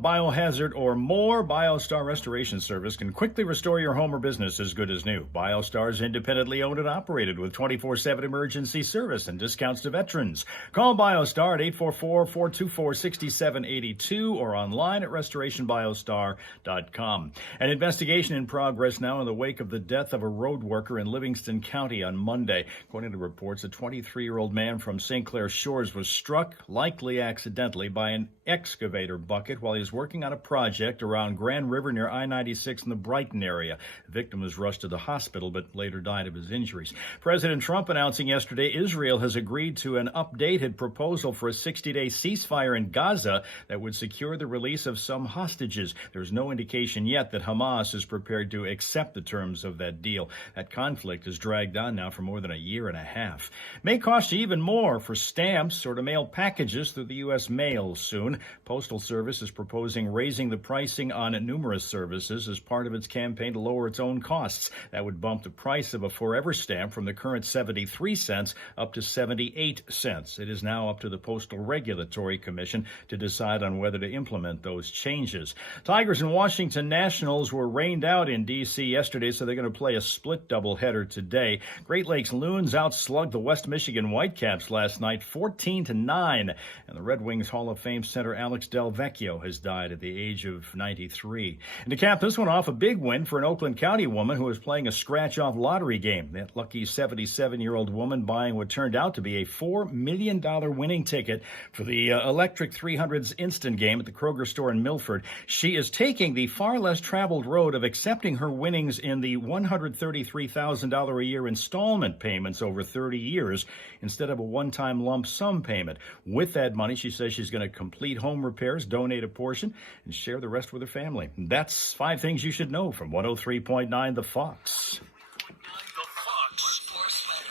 lead biohazard or more, BioStar Restoration Service can quickly restore your home or business as good as new. BioStar is independently owned and operated with 24/7 emergency service and discounts to veterans. Call BioStar at 844-424-6782 or online at restorationbiostar.com. An investigation in progress now in the wake of the death of a road worker in Livingston County on Monday. According to reports, a 23-year-old man from St. Clair Shores was struck, likely accidentally, by an excavator bucket while he was working on a project around Grand River near I-96 in the Brighton area. The victim was rushed to the hospital but later died of his injuries. President Trump announcing yesterday Israel has agreed to an updated proposal for a 60-day ceasefire in Gaza that would secure the release of some hostages. There's no indication yet that Hamas is prepared to accept the terms of that deal. That conflict has dragged on now for more than a year and a half. May cost you even more for stamps or to mail packages through the U.S. mail soon. Postal Service is proposing raising the pricing on numerous services as part of its campaign to lower its own costs. That would bump the price of a forever stamp from the current 73 cents up to 78 cents. It is now up to the Postal Regulatory Commission to decide on whether to implement those changes. Tigers and Washington Nationals were rained out in D.C. yesterday, so they're going to play a split doubleheader today. Great Lakes Loons outslugged the West Michigan Whitecaps last night 14-9, and the Red Wings Hall of Fame center Alex Del Vecchio has died at the age of 93. And to cap this one off, a big win for an Oakland County woman who was playing a scratch-off lottery game. That lucky 77-year-old woman buying what turned out to be a $4 million winning ticket for the Electric 300's instant game at the Kroger store in Milford. She is taking the far less traveled road of accepting her winnings in the $133,000 a year installment payments over 30 years instead of a one-time lump sum payment. With that money, she says she's going to complete home repairs, donate a portion, and share the rest with her family. That's 5 things you should know from 103.9 The Fox.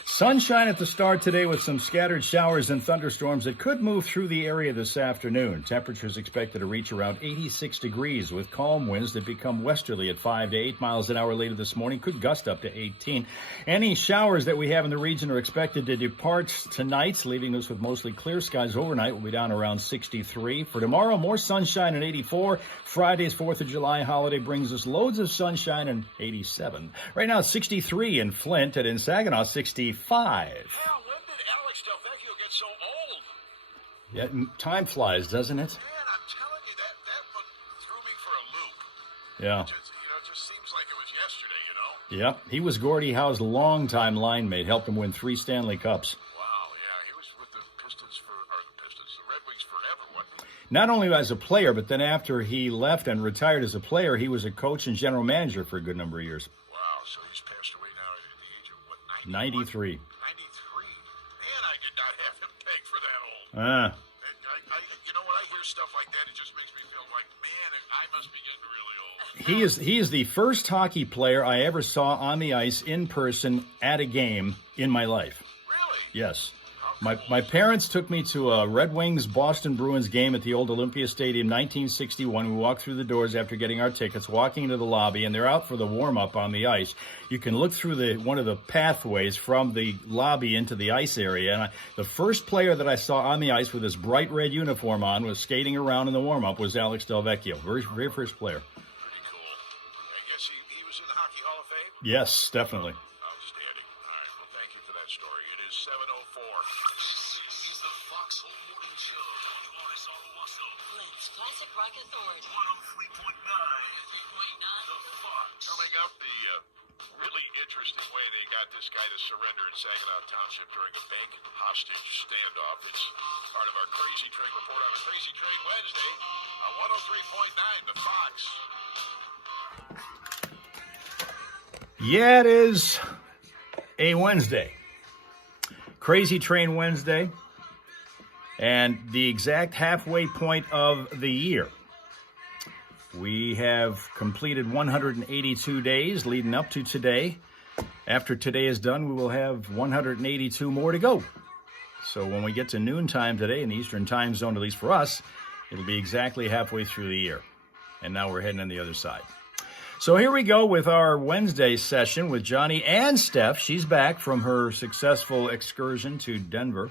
Sunshine at the start today with some scattered showers and thunderstorms that could move through the area this afternoon. Temperatures expected to reach around 86 degrees with calm winds that become westerly at 5 to 8 miles an hour later this morning. Could gust up to 18. Any showers that we have in the region are expected to depart tonight, leaving us with mostly clear skies overnight. We'll be down around 63. For tomorrow, more sunshine and 84. Friday's 4th of July holiday brings us loads of sunshine and 87. Right now, it's 63 in Flint and in Saginaw, 65. Yeah, when did Alex Del Vecchio get so old? Yeah, time flies, doesn't it? Man, I'm telling you, that one threw me for a loop. Yeah. It just seems like it was yesterday, Yep, he was Gordie Howe's longtime line mate, helped him win 3 Stanley Cups. Wow, yeah, he was with the Red Wings forever, wasn't he? Not only as a player, but then after he left and retired as a player, he was a coach and general manager for a good number of years. Wow, so he's passed away now at the age of, what, 93. 93. Man, I did not have him pegged for that old. Ah. When I hear stuff like that, it just makes me feel like, man, I must be getting really old. He is the first hockey player I ever saw on the ice in person at a game in my life. Really? Yes. My parents took me to a Red Wings Boston Bruins game at the old Olympia Stadium, 1961. We walked through the doors after getting our tickets, walking into the lobby, and they're out for the warm-up on the ice. You can look through one of the pathways from the lobby into the ice area. And the first player that I saw on the ice with his bright red uniform on was skating around in the warm-up was Alex Del Vecchio, very first player. Pretty cool. I guess he was in the Hockey Hall of Fame? Yes, definitely. Outstanding. All right, well, thank you for that story. It is 7:04. This is the Fox Home Morning Show. Flint's Classic Rock Authority. 103.9. The Fox. Coming up, the really interesting way they got this guy to surrender in Saginaw Township during a bank hostage standoff. It's part of our Crazy Train report on a Crazy Train Wednesday on 103.9 The Fox. Yeah, it is a Wednesday. Crazy Train Wednesday. And the exact halfway point of the year. We have completed 182 days leading up to today. After today is done, we will have 182 more to go. So when we get to noontime today in the Eastern Time Zone, at least for us, it'll be exactly halfway through the year. And now we're heading on the other side. So here we go with our Wednesday session with Johnny and Steph. She's back from her successful excursion to Denver.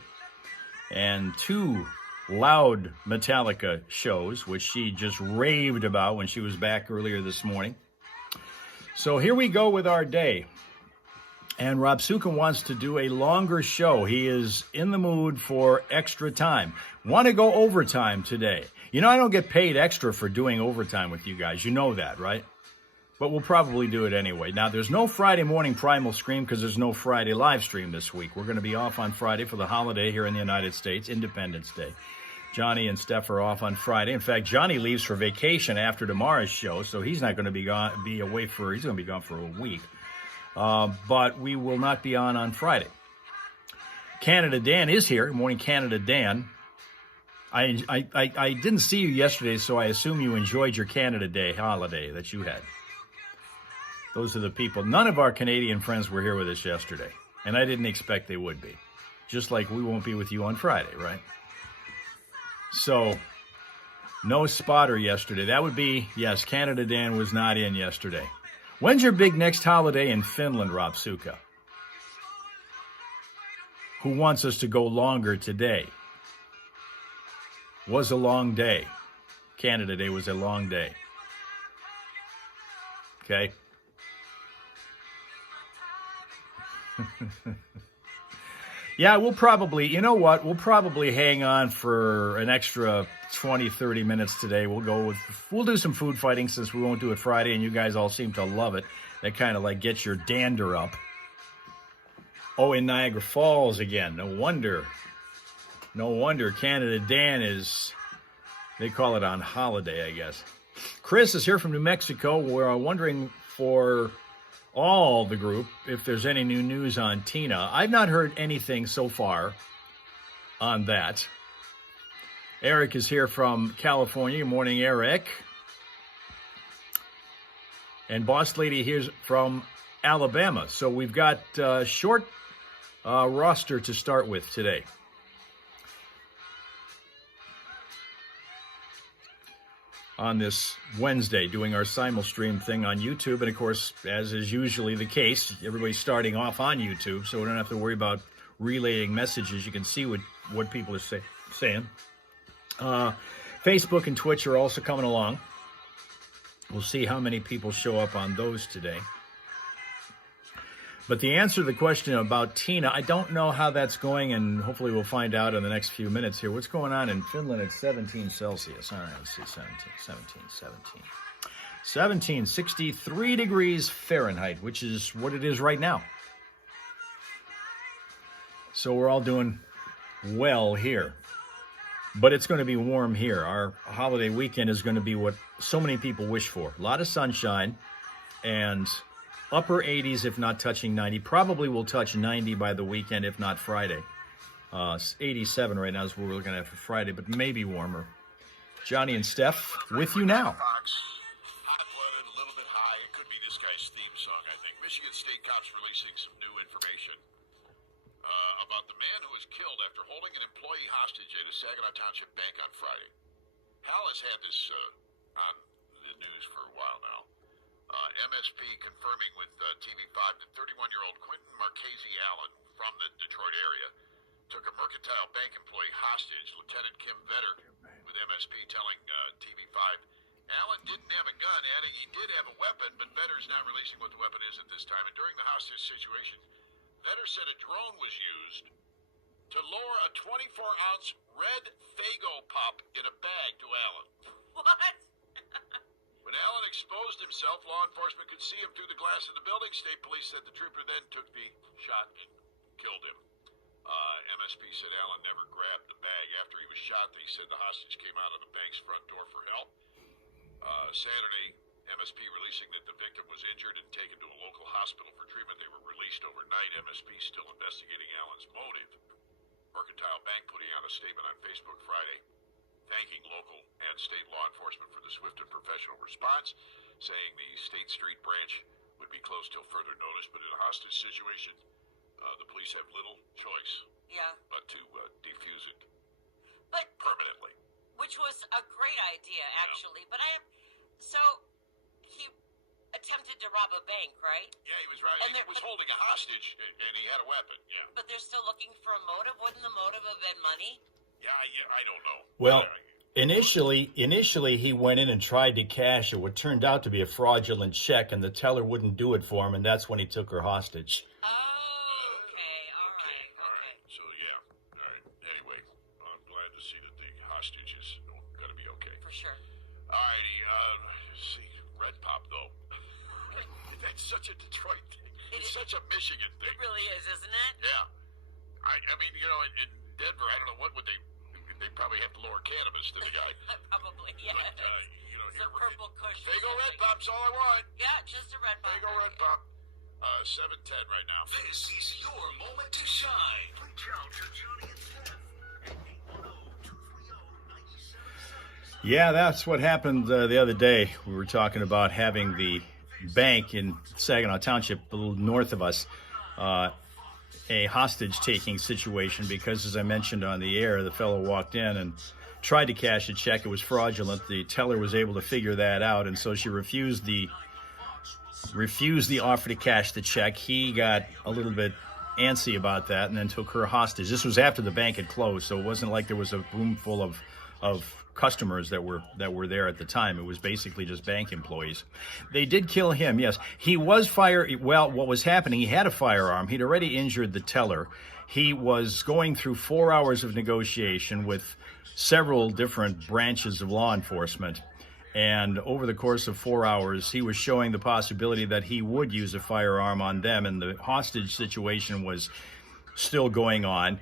And 2 loud Metallica shows, which she just raved about when she was back earlier this morning. So here we go with our day. And Rob Sukin wants to do a longer show. He is in the mood for extra time. Want to go overtime today. You know, I don't get paid extra for doing overtime with you guys. You know that, right? But we'll probably do it anyway. Now, there's no Friday morning Primal Scream because there's no Friday live stream this week. We're going to be off on Friday for the holiday here in the United States, Independence Day. Johnny and Steph are off on Friday. In fact, Johnny leaves for vacation after tomorrow's show, so he's not going to be away he's going to be gone for a week. But we will not be on Friday. Canada Dan is here. Good morning, Canada Dan. I didn't see you yesterday, so I assume you enjoyed your Canada Day holiday that you had. Those are the people. None of our Canadian friends were here with us yesterday, and I didn't expect they would be. Just like we won't be with you on Friday, right? So, no spotter yesterday. That would be, yes, Canada Dan was not in yesterday. When's your big next holiday in Finland, Rob Suka? Who wants us to go longer today? Was a long day. Canada Day was a long day. Okay? Yeah, we'll probably, you know what? We'll probably hang on for an extra 20, 30 minutes today. We'll do some food fighting since we won't do it Friday, and you guys all seem to love it. That kind of like gets your dander up. Oh, in Niagara Falls again. No wonder Canada Dan they call it on holiday, I guess. Chris is here from New Mexico. We're wondering for all the group if there's any new news on Tina. I've not heard anything so far on that. Eric is here from California. Good morning, Eric. And Boss Lady here's from Alabama. So we've got a short roster to start with today. On this Wednesday, doing our simul-stream thing on YouTube. And, of course, as is usually the case, everybody's starting off on YouTube, so we don't have to worry about relaying messages. You can see what people are saying. Facebook and Twitch are also coming along. We'll see how many people show up on those today. But the answer to the question about Tina, I don't know how that's going, and hopefully we'll find out in the next few minutes here. What's going on in Finland at 17 Celsius? All right, let's see, 17, 63 degrees Fahrenheit, which is what it is right now. So we're all doing well here. But it's going to be warm here. Our holiday weekend is going to be what so many people wish for. A lot of sunshine and upper 80s, if not touching 90. Probably will touch 90 by the weekend, if not Friday. 87 right now is what we're looking at for Friday, but maybe warmer. Johnny and Steph with you now. Hot-blooded, a little bit high. It could be this guy's theme song, I think. Michigan State cops releasing some new information about the man who was killed after holding an employee hostage at a Saginaw Township bank on Friday. Hal has had this on the news for a while now. MSP confirming with TV5 that 31-year-old Quentin Marchese Allen from the Detroit area took a Mercantile Bank employee hostage. Lieutenant Kim Vetter with MSP telling TV5 Allen didn't have a gun, adding he did have a weapon, but Vetter's not releasing what the weapon is at this time. And during the hostage situation, Vetter said a drone was used to lower a 24-ounce red Faygo pop in a bag to Allen. What? When Allen exposed himself, law enforcement could see him through the glass of the building. State police said the trooper then took the shot and killed him. MSP said Allen never grabbed the bag. After he was shot, they said the hostage came out of the bank's front door for help. Saturday, MSP releasing that the victim was injured and taken to a local hospital for treatment. They were released overnight. MSP still investigating Allen's motive. Mercantile Bank putting out a statement on Facebook Friday, thanking local and state law enforcement for the swift and professional response, saying the State Street branch would be closed till further notice, but in a hostage situation, the police have little choice but to defuse it permanently. Which was a great idea, actually. Yeah. But so he attempted to rob a bank, right? Yeah, he was right. He was holding a hostage, and he had a weapon, yeah. But they're still looking for a motive? Wouldn't the motive have been money? Yeah, I don't know. Well, initially he went in and tried to cash it, what turned out to be a fraudulent check, and the teller wouldn't do it for him, and that's when he took her hostage. Oh, okay, all right. So, yeah. All right. Anyway, I'm glad to see that the hostage is going to be okay. For sure. All righty. Let's see. Red Pop, though. That's such a Detroit thing. It's such a Michigan thing. It really is, isn't it? Yeah. I mean, in Denver, I don't know what would they probably have to lower cannabis to the guy. Probably, yes. But, It's here a purple cushion. Fago Red Pop's all I want. Yeah, just a red pop. Fago Red Pop. 7:10 right now. This is your moment to shine. Reach out to Johnny and Steph at 810-230-9776. Yeah, that's what happened the other day. We were talking about having the bank in Saginaw Township, a little north of us, a hostage-taking situation because, as I mentioned on the air, the fellow walked in and tried to cash a check. It was fraudulent. The teller was able to figure that out, and so she refused the offer to cash the check. He got a little bit antsy about that and then took her hostage. This was after the bank had closed, so it wasn't like there was a room full of customers that were there at the time. It was basically just bank employees. They did kill him, yes. He was fired. Well, what was happening, he had a firearm. He'd already injured the teller. He was going through 4 hours of negotiation with several different branches of law enforcement. And over the course of 4 hours, he was showing the possibility that he would use a firearm on them, and the hostage situation was still going on.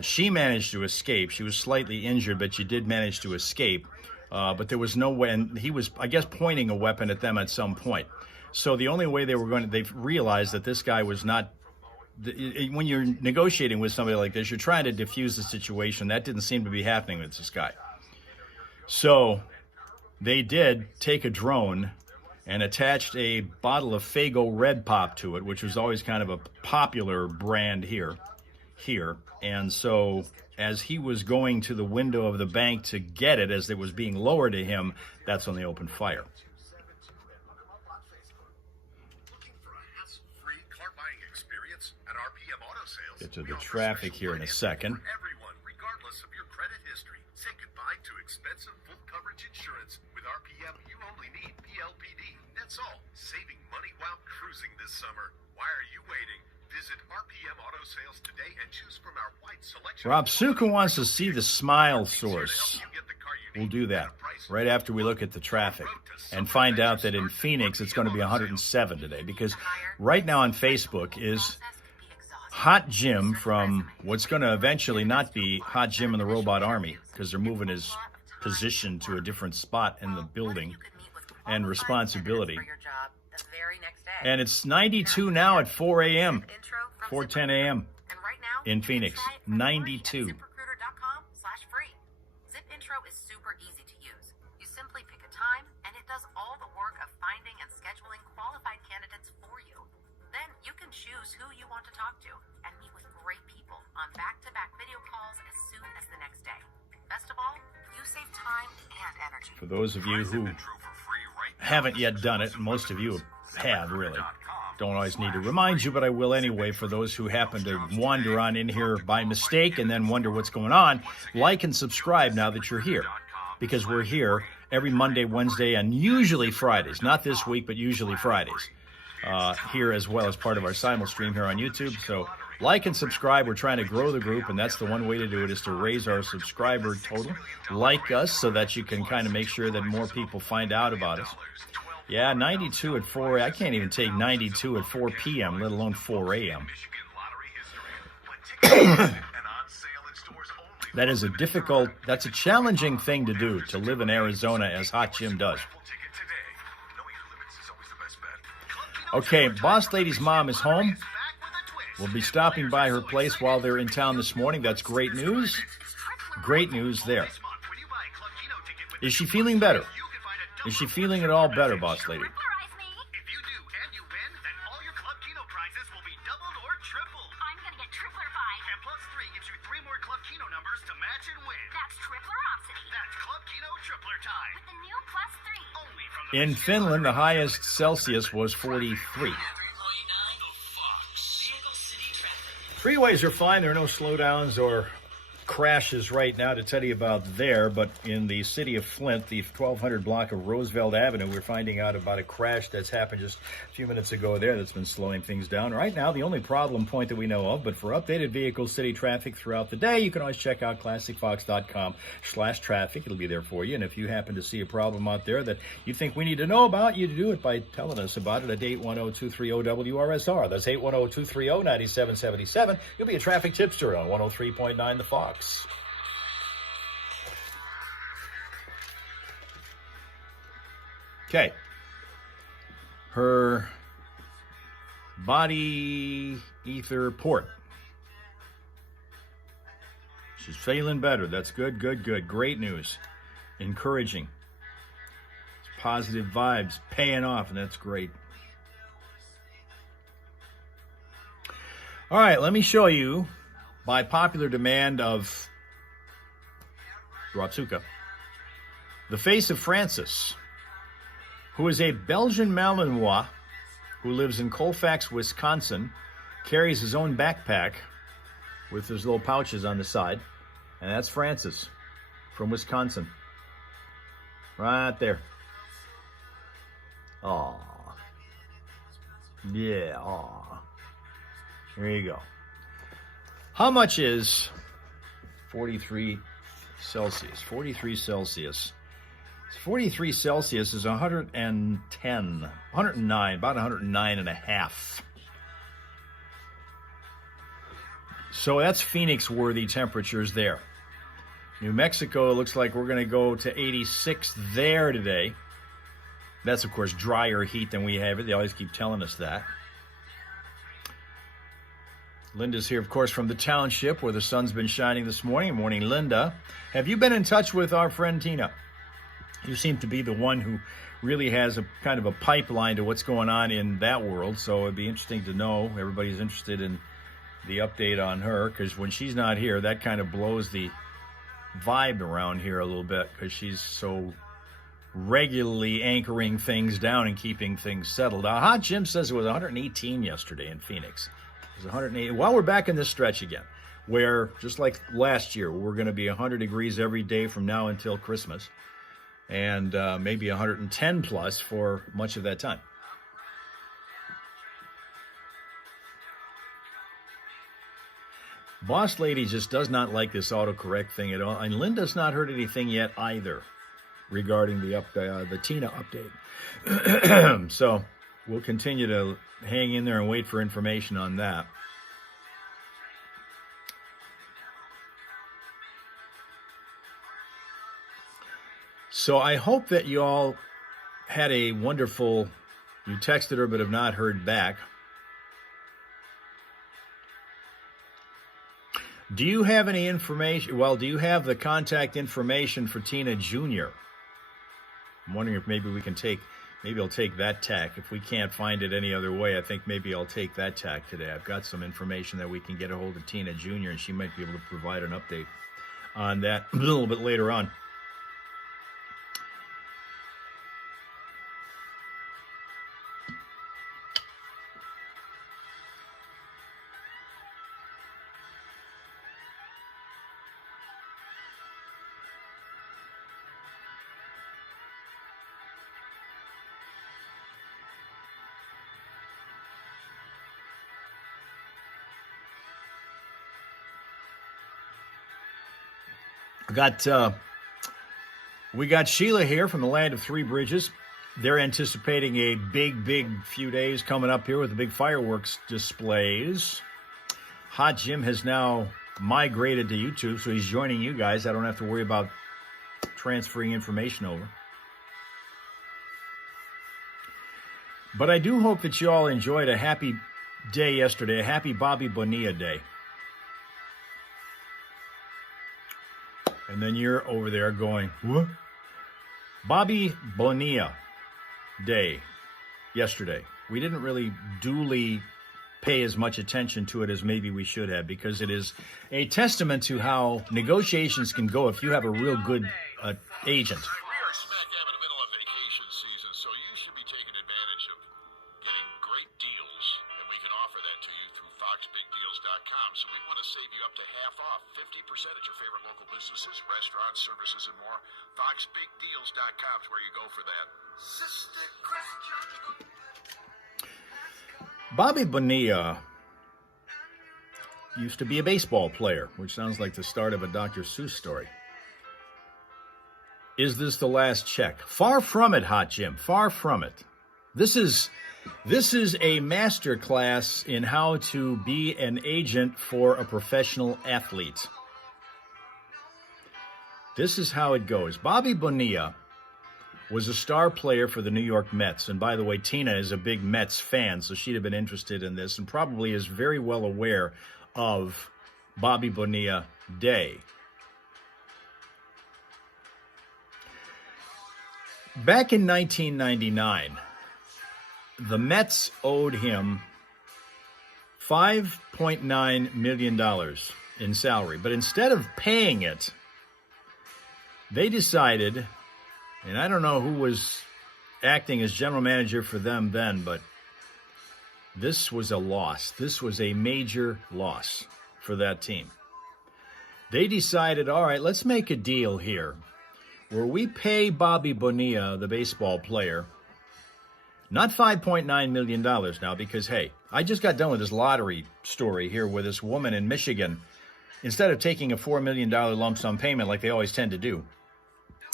She managed to escape. She was slightly injured, but she did manage to escape. But there was no way, and he was, I guess, pointing a weapon at them at some point. So the only way they realized that this guy was not, when you're negotiating with somebody like this, you're trying to diffuse the situation. That didn't seem to be happening with this guy. So they did take a drone and attached a bottle of Fago Red Pop to it, which was always kind of a popular brand here. And so as he was going to the window of the bank to get it, as it was being lowered to him, that's when they opened fire. Get to the traffic here in a second. Everyone, regardless of your credit history, say goodbye to expensive full coverage insurance. With RPM, you only need PLPD. That's all. Saving money while cruising this summer. Why are you waiting? Visit RPM Auto Sales today and choose from our wide selection. Rob Suka wants to see the smile source. We'll do that right after we look at the traffic and find out that in Phoenix it's going to be 107 today, because right now on Facebook is Hot Jim from what's going to eventually not be Hot Jim in the Robot Army, because they're moving his position to a different spot in the building and responsibility. And it's 92 now at 4 a.m., 4:10 a.m. in Phoenix, 92. ZipIntro is super easy to use. You simply pick a time, and it does all the work of finding and scheduling qualified candidates for you. Then you can choose who you want to talk to and meet with great people on back-to-back video calls as soon as the next day. Best of all, you save time and energy. For those of you who haven't yet done it, most of you have really. Don't always need to remind you, but I will anyway. For those who happen to wander on in here by mistake and then wonder what's going on, like and subscribe now that you're here, because we're here every Monday, Wednesday, and usually Fridays. Not this week, but usually Fridays. Here as well as part of our simul stream here on YouTube. So like and subscribe. We're trying to grow the group, and that's the one way to do it, is to raise our subscriber total. Like us so that you can kind of make sure that more people find out about us. Yeah, 92 at 4. I can't even take 92 at 4 p.m., let alone 4 a.m. That is that's a challenging thing to do, to live in Arizona as Hot Jim does. Okay, Boss Lady's mom is home. We'll be stopping by her place while they're in town this morning. That's great news. Great news there. Is she feeling better? Is she feeling at all better, Boss Lady? If you do and you win, then all your Club Keno prizes will be doubled or tripled. I'm gonna get tripler 5. And plus 3 gives you 3 more Club Keno numbers to match and win. That's triplerosity. That's Club Keno tripler time. With the new plus 3. Only from the In Finland, the highest Celsius was 43. Freeways are fine. There are no slowdowns or crashes right now to tell you about there, but in the city of Flint, the 1200 block of Roosevelt Avenue, we're finding out about a crash that's happened just a few minutes ago there that's been slowing things down. Right now, the only problem point that we know of, but for updated vehicle city traffic throughout the day, you can always check out classicfox.com/traffic. It'll be there for you. And if you happen to see a problem out there that you think we need to know about, you do it by telling us about it at 810-230-WRSR. That's 810-230-9777. You'll be a traffic tipster on 103.9 The Fox. Okay. Her body ether port. She's feeling better. That's good, good, good. Great news. Encouraging. It's positive vibes paying off, and that's great. All right, let me show you, by popular demand of Ratsuka, the face of Francis, who is a Belgian Malinois who lives in Colfax, Wisconsin, carries his own backpack with his little pouches on the side, and that's Francis from Wisconsin. Right there. Aw. Yeah, aw. There you go. How much is 43 Celsius? 43 Celsius. 43 Celsius is 109, about 109 and a half. So that's Phoenix-worthy temperatures there. New Mexico looks like we're going to go to 86 there today. That's, of course, drier heat than we have it. They always keep telling us that. Linda's here, of course, from the township where the sun's been shining this morning. Morning, Linda. Have you been in touch with our friend Tina? You seem to be the one who really has a kind of a pipeline to what's going on in that world, so it'd be interesting to know. Everybody's interested in the update on her, because when she's not here, that kind of blows the vibe around here a little bit, because she's so regularly anchoring things down and keeping things settled. Aha, Jim says it was 118 yesterday in Phoenix. It was 108. Well, we're back in this stretch again, where, just like last year, we're going to be 100 degrees every day from now until Christmas, and maybe 110 plus for much of that time. Boss Lady just does not like this autocorrect thing at all, and Linda's not heard anything yet either regarding the Tina update. So we'll continue to hang in there and wait for information on that. So I hope that you all had a wonderful, you texted her but have not heard back. Do you have any information? Well, do you have the contact information for Tina Jr.? I'm wondering if maybe we can maybe I'll take that tack. If we can't find it any other way, I think maybe I'll take that tack today. I've got some information that we can get a hold of Tina Jr., and she might be able to provide an update on that a little bit later on. We got Sheila here from the land of Three Bridges. They're anticipating a big few days coming up here with the big fireworks displays. Hot Jim has now migrated to YouTube, so he's joining you guys. I don't have to worry about transferring information over. But I do hope that you all enjoyed a happy day yesterday, a happy Bobby Bonilla day. And then you're over there going, what? Bobby Bonilla Day yesterday. We didn't really duly pay as much attention to it as maybe we should have, because it is a testament to how negotiations can go if you have a real good agent. We are smack dab in the middle of vacation season, so you should be taking advantage of getting great deals, and we can offer that to you through foxbigdeals.com. So we want to save you up to half off, 50% at your favorite local businesses, restaurants, services, and more. Foxbigdeals.com is where you go for that. Bobby Bonilla used to be a baseball player, which sounds like the start of a Dr. Seuss story. Is this the last check? Far from it, Hot Jim. Far from it. This is a master class in how to be an agent for a professional athlete. This is how it goes. Bobby Bonilla was a star player for the New York Mets. And by the way, Tina is a big Mets fan, so she'd have been interested in this and probably is very well aware of Bobby Bonilla Day. Back in 1999, the Mets owed him $5.9 million in salary. But instead of paying it, they decided, and I don't know who was acting as general manager for them then, but this was a loss. This was a major loss for that team. They decided, all right, let's make a deal here where we pay Bobby Bonilla, the baseball player, not $5.9 million now, because, hey, I just got done with this lottery story here with this woman in Michigan. Instead of taking a $4 million lump sum payment like they always tend to do,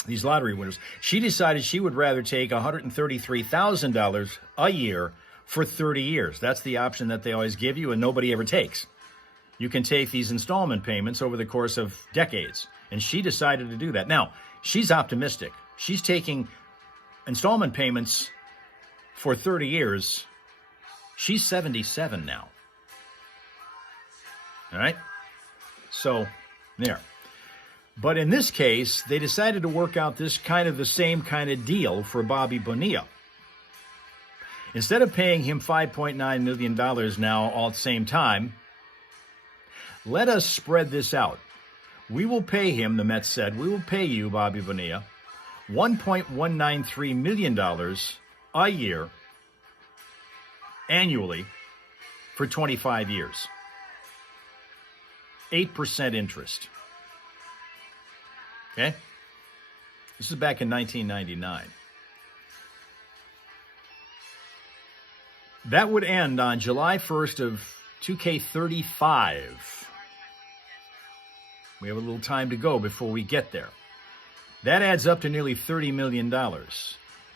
these lottery winners, she decided she would rather take $133,000 a year for 30 years. That's the option that they always give you and nobody ever takes. You can take these installment payments over the course of decades. And she decided to do that. Now, she's optimistic. She's taking installment payments for 30 years. She's 77 now. All right? So, there. But in this case, they decided to work out this kind of the same kind of deal for Bobby Bonilla. Instead of paying him $5.9 million now all at the same time, let us spread this out. We will pay him, the Mets said, we will pay you, Bobby Bonilla, $1.193 million a year, annually, for 25 years. 8% interest. Okay? This is back in 1999. That would end on July 1st of 2K35. We have a little time to go before we get there. That adds up to nearly $30 million.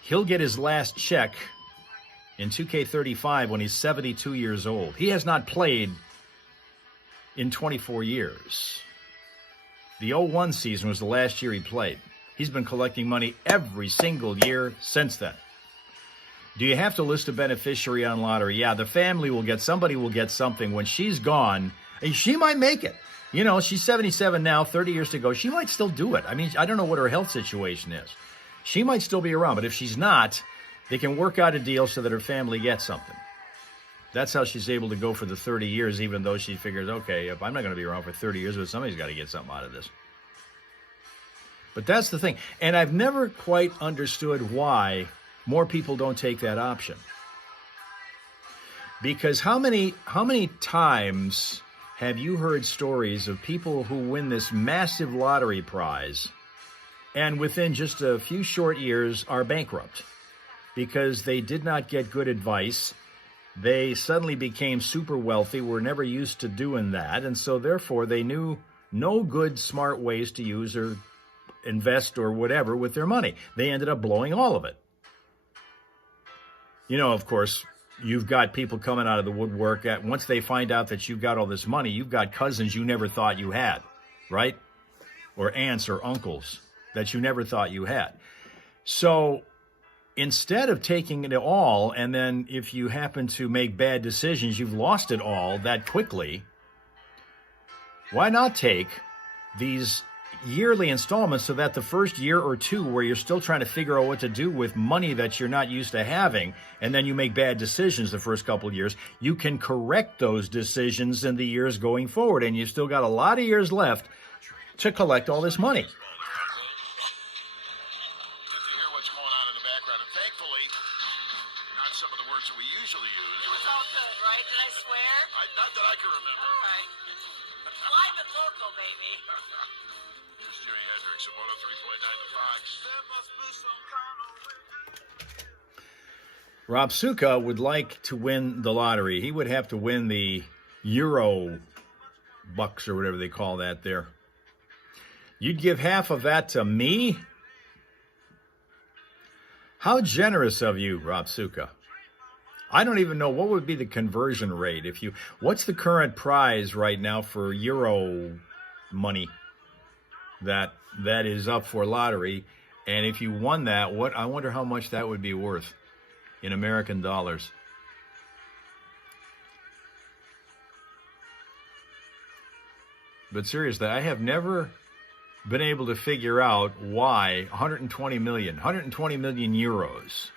He'll get his last check in 2K35 when he's 72 years old. He has not played in 24 years. The 01 season was the last year he played. He's been collecting money every single year since then. Do you have to list a beneficiary on lottery? Yeah, the family will get, somebody will get something. When she's gone, and she might make it. You know, she's 77 now, 30 years to go. She might still do it. I mean, I don't know what her health situation is. She might still be around, but if she's not, they can work out a deal so that her family gets something. That's how she's able to go for the 30 years, even though she figures, okay, if I'm not going to be around for 30 years, but somebody's got to get something out of this. But that's the thing. And I've never quite understood why more people don't take that option. Because how many times have you heard stories of people who win this massive lottery prize and within just a few short years are bankrupt because they did not get good advice? They suddenly became super wealthy, were never used to doing that, and so therefore they knew no good, smart ways to use or invest or whatever with their money. They ended up blowing all of it. You know, of course, you've got people coming out of the woodwork. Once they find out that you've got all this money, you've got cousins you never thought you had, right? Or aunts or uncles that you never thought you had. So instead of taking it all, and then if you happen to make bad decisions, you've lost it all that quickly, why not take these yearly installments so that the first year or two where you're still trying to figure out what to do with money that you're not used to having, and then you make bad decisions the first couple of years, you can correct those decisions in the years going forward, and you've still got a lot of years left to collect all this money. Good to hear what's going on in the background. And thankfully, not some of the words that we usually use. It was all good, right? Did I swear? Not that I can remember. All right. Live and local, baby. Here's Jimi Hendrix at 103.9 The Fox. There must be some kind of way. Rob Suka would like to win the lottery. He would have to win the Euro bucks or whatever they call that there. You'd give half of that to me? How generous of you, Rob Suka. I don't even know what would be the conversion rate. What's the current prize right now for Euro money that is up for lottery? And if you won that, I wonder how much that would be worth in American dollars. But seriously, I have never been able to figure out why 120 million euros.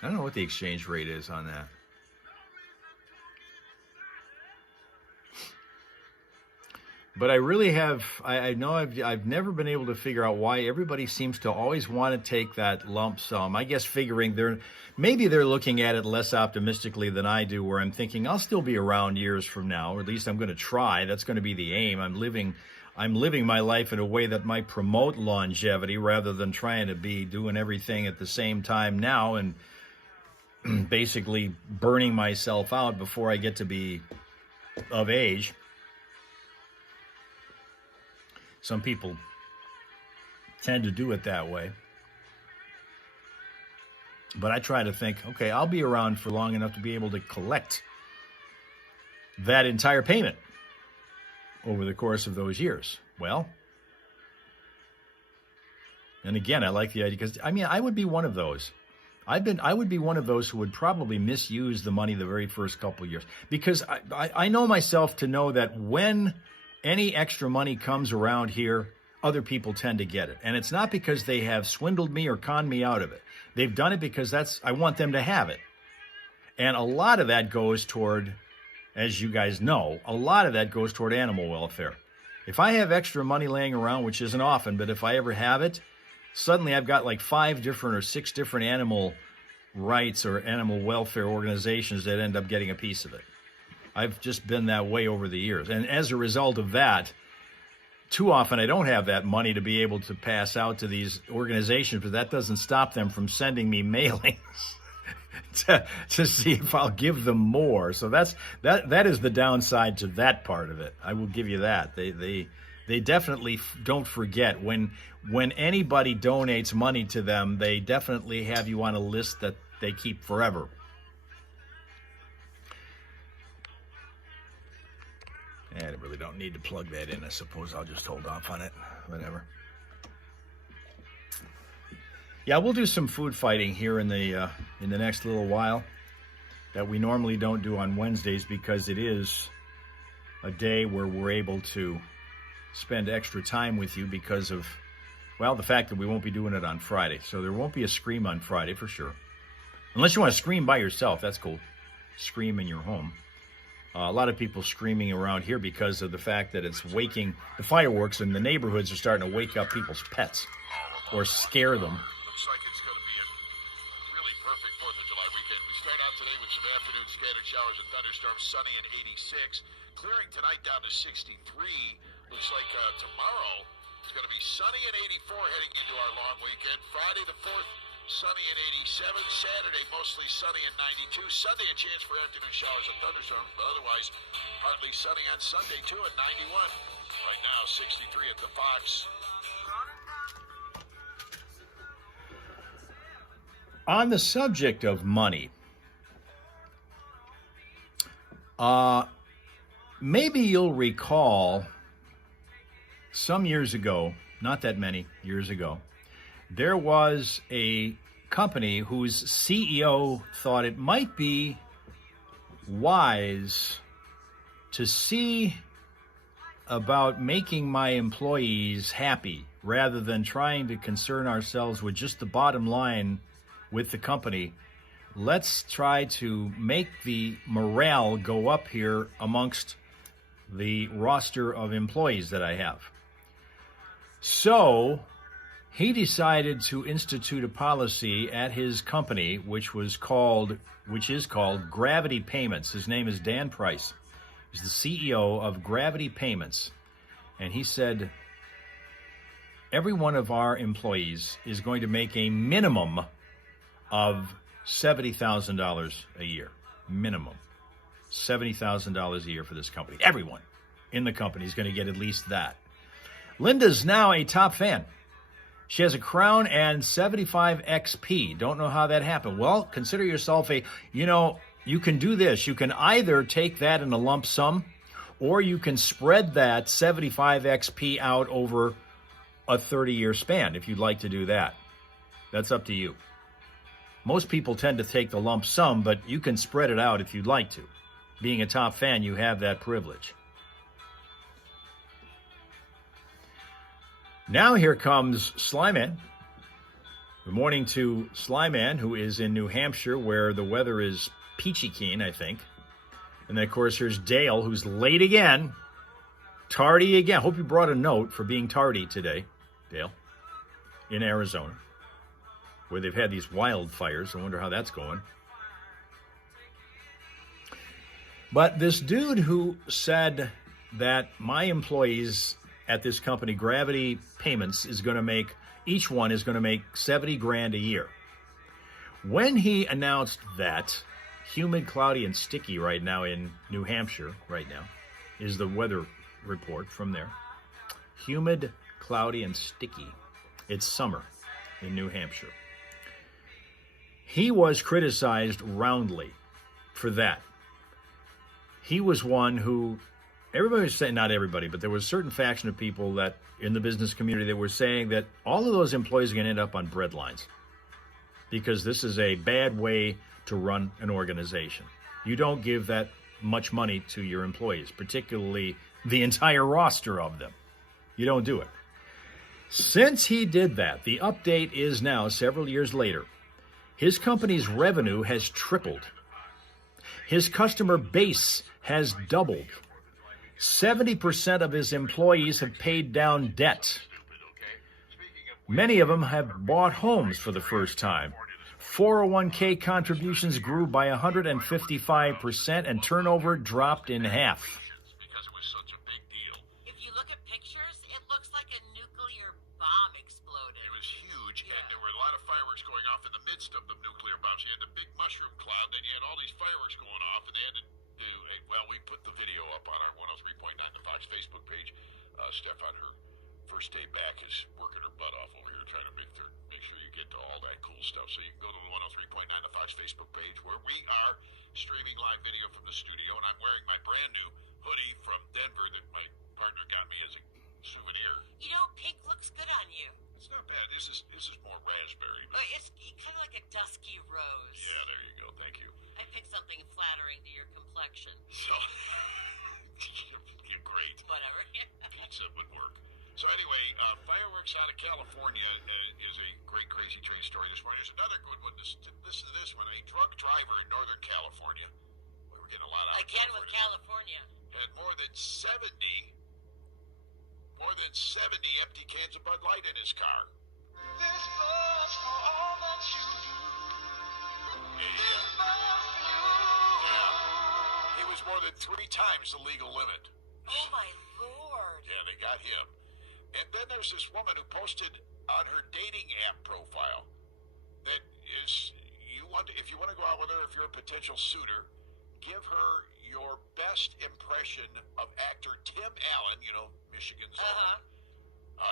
I don't know what the exchange rate is on that. But I really have, I know I've never been able to figure out why everybody seems to always want to take that lump sum. I guess figuring maybe they're looking at it less optimistically than I do, where I'm thinking I'll still be around years from now, or at least I'm going to try. That's going to be the aim. I'm living my life in a way that might promote longevity rather than trying to be doing everything at the same time now and basically burning myself out before I get to be of age. Some people tend to do it that way. But I try to think, okay, I'll be around for long enough to be able to collect that entire payment over the course of those years. Well, and again, I like the idea because, I would be one of those. I would be one of those who would probably misuse the money the very first couple of years, because I know myself to know that when any extra money comes around here, other people tend to get it. And it's not because they have swindled me or conned me out of it. They've done it because I want them to have it. And a lot of that goes toward, as you guys know, a lot of that goes toward animal welfare. If I have extra money laying around, which isn't often, but if I ever have it, suddenly I've got like 5 different or 6 different animal rights or animal welfare organizations that end up getting a piece of it. I've just been that way over the years. And as a result of that, too often I don't have that money to be able to pass out to these organizations, but that doesn't stop them from sending me mailings to see if I'll give them more. So that is the downside to that part of it. I will give you that. They definitely don't forget when anybody donates money to them, they definitely have you on a list that they keep forever. I really don't need to plug that in. I suppose I'll just hold off on it. Whatever. Yeah, we'll do some food fighting here in the next little while that we normally don't do on Wednesdays, because it is a day where we're able to spend extra time with you because of, well, the fact that we won't be doing it on Friday. So there won't be a scream on Friday for sure. Unless you want to scream by yourself, that's cool. Scream in your home. A lot of people screaming around here because of the fact that it's waking, the fireworks in the neighborhoods are starting to wake up people's pets or scare them. Looks like it's going to be a really perfect 4th of July weekend. We start out today with some afternoon scattered showers and thunderstorms, sunny and 86. Clearing tonight down to 63. Looks like tomorrow it's going to be sunny and 84 heading into our long weekend. Friday the 4th, sunny and 87. Saturday, mostly sunny and 92. Sunday, a chance for afternoon showers and thunderstorms, but otherwise partly sunny on Sunday, too, at 91. Right now, 63 at the Fox. On the subject of money, maybe you'll recall some years ago, not that many years ago, there was a company whose CEO thought it might be wise to see about making my employees happy rather than trying to concern ourselves with just the bottom line with the company. Let's try to make the morale go up here amongst the roster of employees that I have. So He decided to institute a policy at his company, which is called Gravity Payments. His name is Dan Price. He's the CEO of Gravity Payments. And he said, every one of our employees is going to make a minimum of $70,000 a year. Minimum. $70,000 a year for this company. Everyone in the company is going to get at least that. Linda's now a top fan. She has a Crown and 75 XP. Don't know how that happened. Well, consider yourself you can do this. You can either take that in a lump sum, or you can spread that 75 XP out over a 30-year span if you'd like to do that. That's up to you. Most people tend to take the lump sum, but you can spread it out if you'd like to. Being a top fan, you have that privilege. Now here comes Slyman. Good morning to Slyman, who is in New Hampshire, where the weather is peachy keen, I think. And then, of course, here's Dale, who's late again. Tardy again. Hope you brought a note for being tardy today, Dale, in Arizona, where they've had these wildfires. I wonder how that's going. But this dude who said that my employees at this company, Gravity Payments, each one is going to make 70 grand a year. When he announced that, humid, cloudy, and sticky right now in New Hampshire, right now, is the weather report from there. Humid, cloudy, and sticky. It's summer in New Hampshire. He was criticized roundly for that. He was one who, everybody was saying, not everybody, but there was a certain faction of people that in the business community that were saying that all of those employees are going to end up on bread lines because this is a bad way to run an organization. You don't give that much money to your employees, particularly the entire roster of them. You don't do it. Since he did that, the update is now, several years later, his company's revenue has tripled. His customer base has doubled. 70% of his employees have paid down debt. Many of them have bought homes for the first time. 401k contributions grew by 155% and turnover dropped in half. Because it was such a big deal. If you look at pictures, it looks like a nuclear bomb exploded. It was huge, and there were a lot of fireworks going off in the midst of the nuclear bombs. You had the big mushroom cloud, then you had all these fireworks going off, and they had to do, well, we put the video up on our 103.9 The Fox Facebook page. Steph, on her first day back, is working her butt off over here trying to make sure you get to all that cool stuff. So you can go to the 103.9 The Fox Facebook page, where we are streaming live video from the studio, and I'm wearing my brand new hoodie from Denver that my partner got me as a souvenir. You know, pink looks good on you. It's not bad. This is more raspberry. But it's kind of like a dusky rose. Yeah, there you go. Thank you. I picked something flattering to your complexion. So, you're great. Whatever. Pizza would work. So anyway, fireworks out of California is a great crazy train story this morning. There's another good one. Listen to this one. A drunk driver in Northern California. We were getting a lot out of Again with California. had more than 70 empty cans of Bud Light in his car. This buzz for all that you do. This buzz for you. Yeah. He was more than 3 times the legal limit. Oh my Lord. Yeah, they got him. And then there's this woman who posted on her dating app profile that is, if you want to go out with her, if you're a potential suitor, give her your best impression of actor Tim Allen, Michigan's own,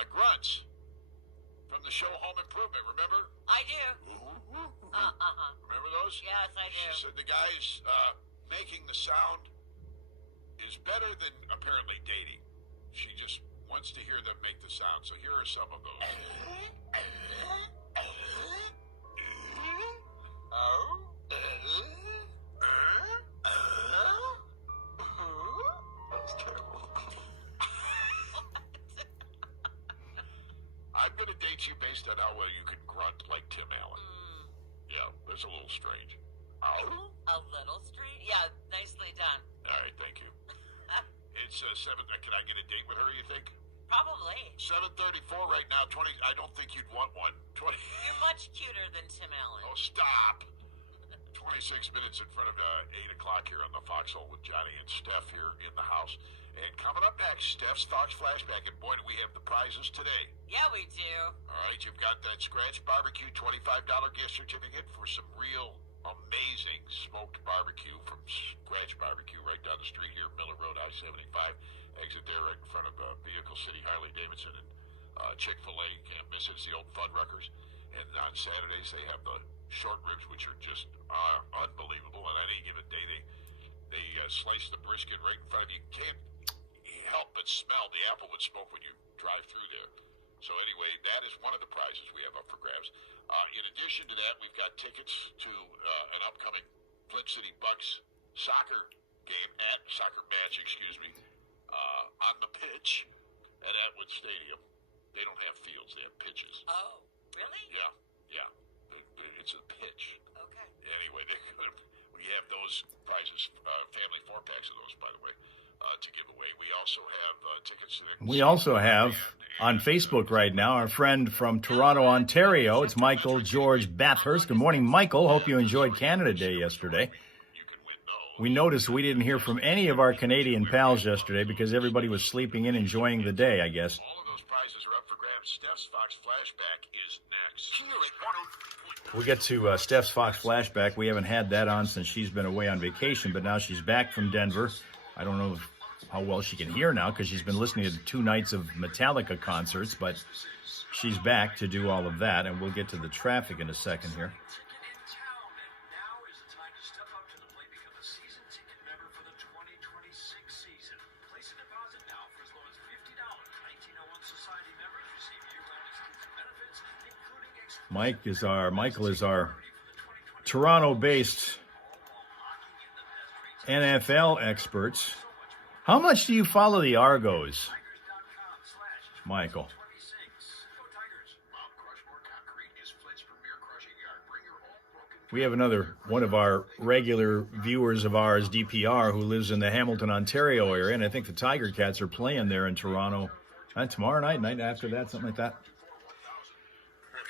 grunts from the show Home Improvement. Remember? I do. Remember those? Yes, I do. She said the guy's making the sound is better than apparently dating. She just wants to hear them make the sound. So here are some of those. That was terrible. I'm going to date you based on how well you can grunt like Tim Allen. Yeah, that's a little strange. A little strange? Yeah, nicely done. All right, thank you. It's 7. Can I get a date with her, you think? Probably. 7:34 right now. 20. I don't think you'd want one. 20. You're much cuter than Tim Allen. Oh, stop. 26 minutes in front of 8 o'clock here on the Foxhole with Johnny and Steph here in the house. And coming up next, Steph's Fox Flashback. And boy, do we have the prizes today. Yeah, we do. All right, you've got that Scratch Barbecue $25 gift certificate for some real amazing smoked barbecue from Scratch Barbecue right down the street here, Miller Road, I-75. Exit there right in front of Vehicle City, Harley-Davidson, and Chick-fil-A. Can't miss it. It's the old Fuddruckers. And on Saturdays, they have the short ribs, which are just unbelievable. And on any given day, they slice the brisket right in front of you. You can't help but smell the applewood smoke when you drive through there. So anyway, that is one of the prizes we have up for grabs. In addition to that, we've got tickets to an upcoming Flint City Bucks soccer match, on the pitch at Atwood Stadium. They don't have fields; they have pitches. Oh, really? Yeah. It's a pitch. Okay. Anyway, we have those prizes, family 4-packs of those, by the way, to give away. We also have tickets to We also have on Facebook right now our friend from Toronto, Ontario. It's Michael George Bathurst. Good morning, Michael. Hope you enjoyed Canada Day yesterday. You can win those. We noticed we didn't hear from any of our Canadian pals yesterday because everybody was sleeping in, enjoying the day, I guess. All of those prizes are up for grabs. Steph's Fox Flashback is next. Here at 103.9. We get to Steph's Fox Flashback. We haven't had that on since she's been away on vacation, but now she's back from Denver. I don't know how well she can hear now because she's been listening to 2 nights of Metallica concerts, but she's back to do all of that, and we'll get to the traffic in a second here. Now is the time to step up to the plate, become a season ticket member for the 2026 season. Place a deposit now for as low as $50. 1901 Society members receive year-round exclusive benefits, including Michael is our Toronto-based NFL experts. How much do you follow the Argos, Michael? We have another one of our regular viewers of ours, DPR, who lives in the Hamilton, Ontario area, and I think the Tiger Cats are playing there in Toronto tomorrow night after that, something like that. Book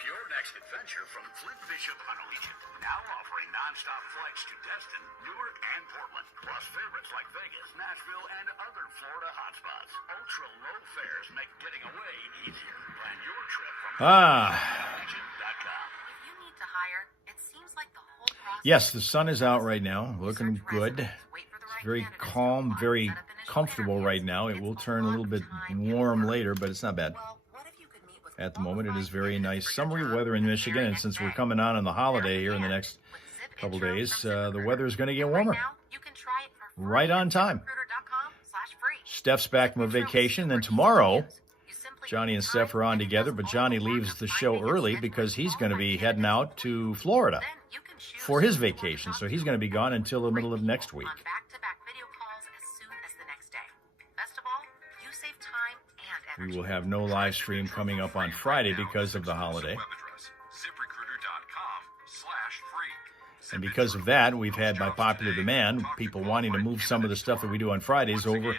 your next adventure from Flint Bishop on Allegiant. Now offering non-stop flights to Destin, Newark, and Portland. Plus favorites like Vegas, Nashville, and other Florida hotspots. Ultra-low fares make getting away easier. Plan your trip from Allegiant.com. If you need to hire, it seems like the whole process. Yes, the sun is out right now, looking Search good. residents, wait for the right Very candidates, calm, very set up initial comfortable interviews. right now. It It's will a turn a little long bit time and warm work. later, but it's not bad. Well, what if you could meet with At the moment, it is qualified very nice candidates for your summery job weather in the Michigan, very and next since we're day? coming on the holiday here in the With next Zip couple Intro days, from the ZipRecruiter. weather is going to get Right warmer. now, you can try it for free Right on at time. ZipRecruiter.com/free. Steph's back from a Intro is vacation, super then easy to tomorrow, use. You simply Johnny pick and a Steph time are on and it together, does but all Johnny the work leaves of the show finding and early scheduling because he's going to be qualified heading candidates out for you. to Florida Then you can choose for who his you want to vacation, talk so he's to going to be gone and until the middle of next week. on back-to-back video calls as soon as the next day. Best of all, you save time and We energy. will have no live stream coming up on Friday because of the holiday. Web address, ZipRecruiter.com/free. And because of that, we've had, by popular demand, people wanting to move some of the stuff that we do on Fridays over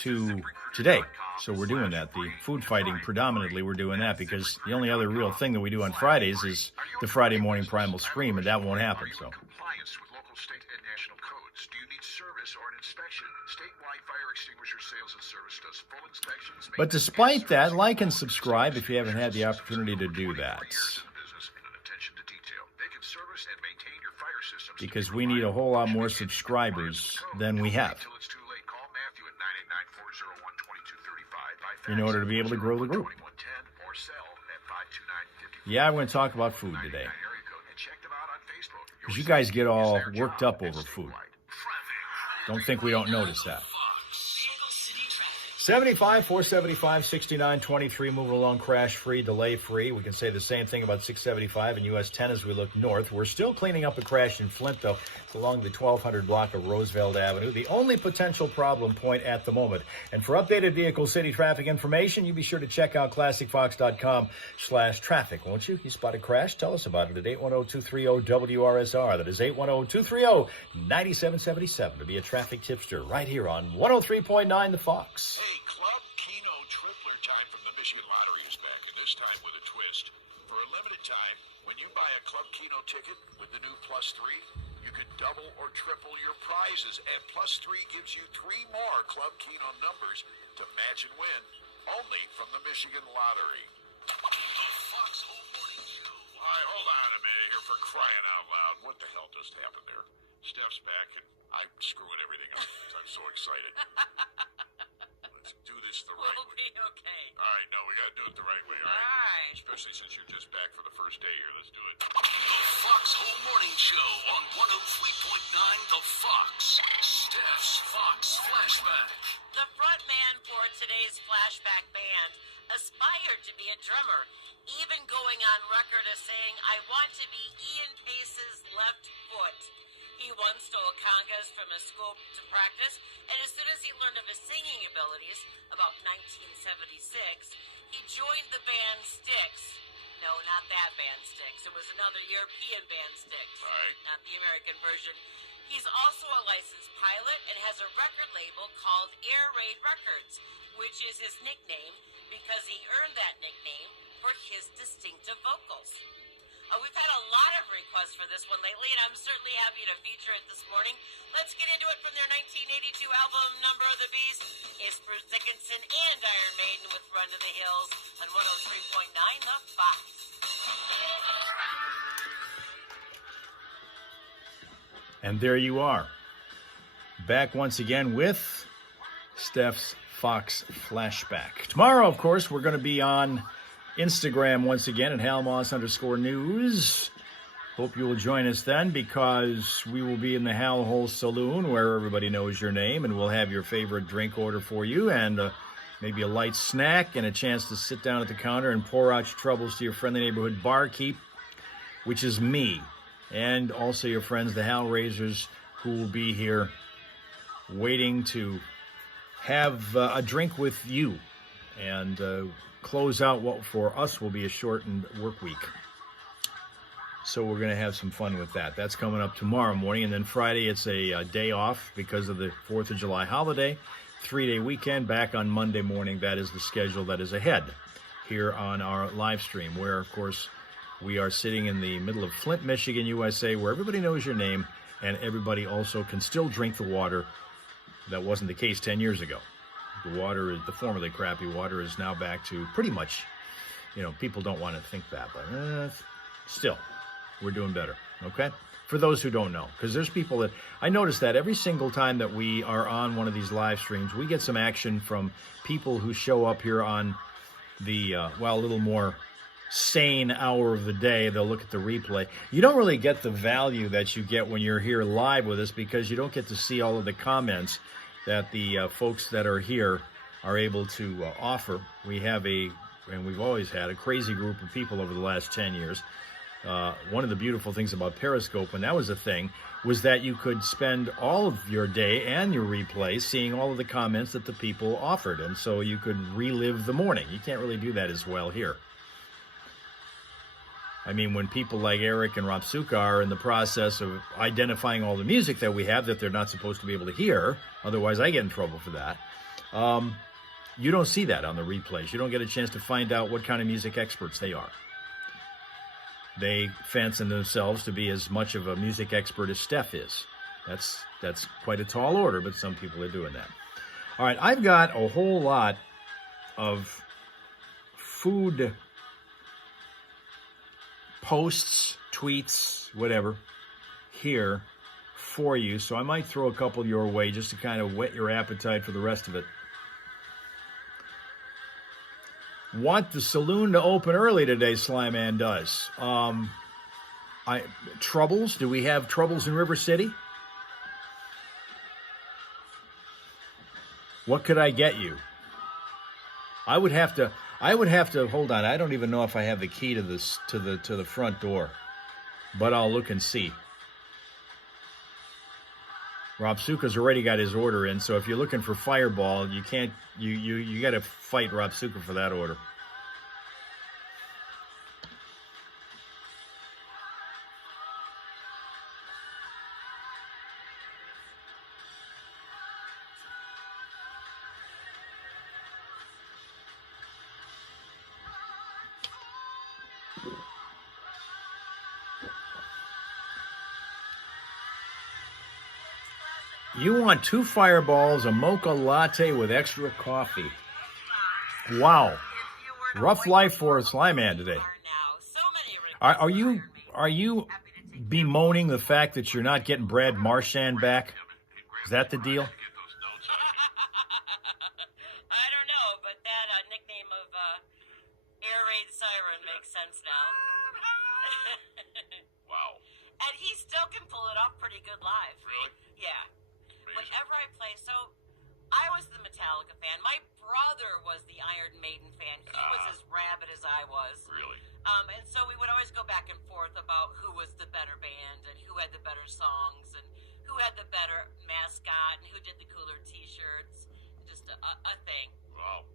to today. So we're doing that. The food fighting, predominantly, we're doing that because the only other real thing that we do on Fridays is the Friday morning primal scream, and that won't happen. So compliance with local, state, and national codes. Do you need service or an inspection? Statewide Fire Extinguisher Sales and Service does full inspections. But despite that, like and subscribe if you haven't had the opportunity to do that, because we need a whole lot more subscribers than we have in order to be able to grow the group. Yeah, I'm going to talk about food today, because you guys get all worked up over food. Don't think we don't notice that. 75, 475, 69, 23, moving along crash-free, delay-free. We can say the same thing about 675 and US 10 as we look north. We're still cleaning up a crash in Flint, though. It's along the 1200 block of Roosevelt Avenue, the only potential problem point at the moment. And for updated Vehicle City traffic information, you be sure to check out ClassicFox.com/traffic, won't you? You spot a crash? Tell us about it at 810-230-WRSR. That is 810-230-9777 to be a traffic tipster right here on 103.9 The Fox. Hey, Club Keno Tripler the Michigan Lottery is back, and this time with a twist. For a limited time, when you buy a Club Keno ticket with the new Plus 3, you could double or triple your prizes, and Plus 3 gives you 3 more Club Keno numbers to match and win, only from the Michigan Lottery. The Foxhole Morning Show. All right, hold on a minute here, for crying out loud. What the hell just happened there? Steph's back, and I'm screwing everything up because I'm so excited. Let's do this the right We'll way. be okay. All right, no, we got to do it the right way, all All right? right. Especially since you're just back for the first day here. Let's do it. The Foxhole Morning Show on 103.9 The Fox. Steph's Fox Flashback. The front man for today's flashback band aspired to be a drummer, even going on record as saying, "I want to be Ian Pace's left foot." He once stole congas from his school to practice, and as soon as he learned of his singing abilities, about 1976, he joined the band Styx. No, not that band Styx. It was another European band Styx, Right. not the American version. He's also a licensed pilot and has a record label called Air Raid Records, which is his nickname because he earned that nickname for his distinctive vocals. We've had a lot of requests for this one lately, and I'm certainly happy to feature it this morning. Let's get into it from their 1982 album, Number of the Beast. It's Bruce Dickinson and Iron Maiden with Run to the Hills on 103.9 The Fox. And there you are. Back once again with Steph's Fox Flashback. Tomorrow, of course, we're going to be on Instagram once again at Hal Maas _news. Hope you will join us then, because we will be in the Hal Hole Saloon where everybody knows your name, and we'll have your favorite drink order for you, and maybe a light snack and a chance to sit down at the counter and pour out your troubles to your friendly neighborhood barkeep, which is me, and also your friends, the Hal Raisers, who will be here waiting to have a drink with you and close out what for us will be a shortened work week. So we're going to have some fun with that. That's coming up tomorrow morning. And then Friday, it's a day off because of the 4th of July holiday. 3-day weekend, back on Monday morning. That is the schedule that is ahead here on our live stream, where, of course, we are sitting in the middle of Flint, Michigan, USA, where everybody knows your name and everybody also can still drink the water. That wasn't the case 10 years ago. The water, the formerly crappy water, is now back to pretty much, people don't want to think that, but still, we're doing better, okay? For those who don't know, because there's people that, I notice that every single time that we are on one of these live streams, we get some action from people who show up here on the, a little more sane hour of the day. They'll look at the replay. You don't really get the value that you get when you're here live with us, because you don't get to see all of the comments that the folks that are here are able to offer. We have and we've always had a crazy group of people over the last 10 years. One of the beautiful things about Periscope, when that was a thing, was that you could spend all of your day and your replay seeing all of the comments that the people offered. And so you could relive the morning. You can't really do that as well here. I mean, when people like Eric and Rapsuka are in the process of identifying all the music that we have that they're not supposed to be able to hear, otherwise I get in trouble for that, you don't see that on the replays. You don't get a chance to find out what kind of music experts they are. They fancy themselves to be as much of a music expert as Steph is. That's quite a tall order, but some people are doing that. All right, I've got a whole lot of food posts, tweets, whatever, here for you. So I might throw a couple your way just to kind of whet your appetite for the rest of it. Want the saloon to open early today, Slyman does. Troubles? Do we have troubles in River City? What could I get you? I would have to hold on. I don't even know if I have the key to this to the front door, but I'll look and see. Rob Suka's already got his order in, so if you're looking for Fireball, you can't. You got to fight Rob Suka for that order. You want 2 fireballs, a mocha latte with extra coffee. Wow. Rough life for Slyman today. Are you bemoaning the fact that you're not getting Brad Marchand back? Is that the deal? I don't know, but that nickname of Air Raid Siren makes sense now. Wow. And he still can pull it off pretty good live. Really? Yeah. Amazing. Whenever I play, so I was the Metallica fan. My brother was the Iron Maiden fan. He was as rabid as I was. Really? And so we would always go back and forth about who was the better band and who had the better songs and who had the better mascot and who did the cooler T-shirts. Just a thing. Wow.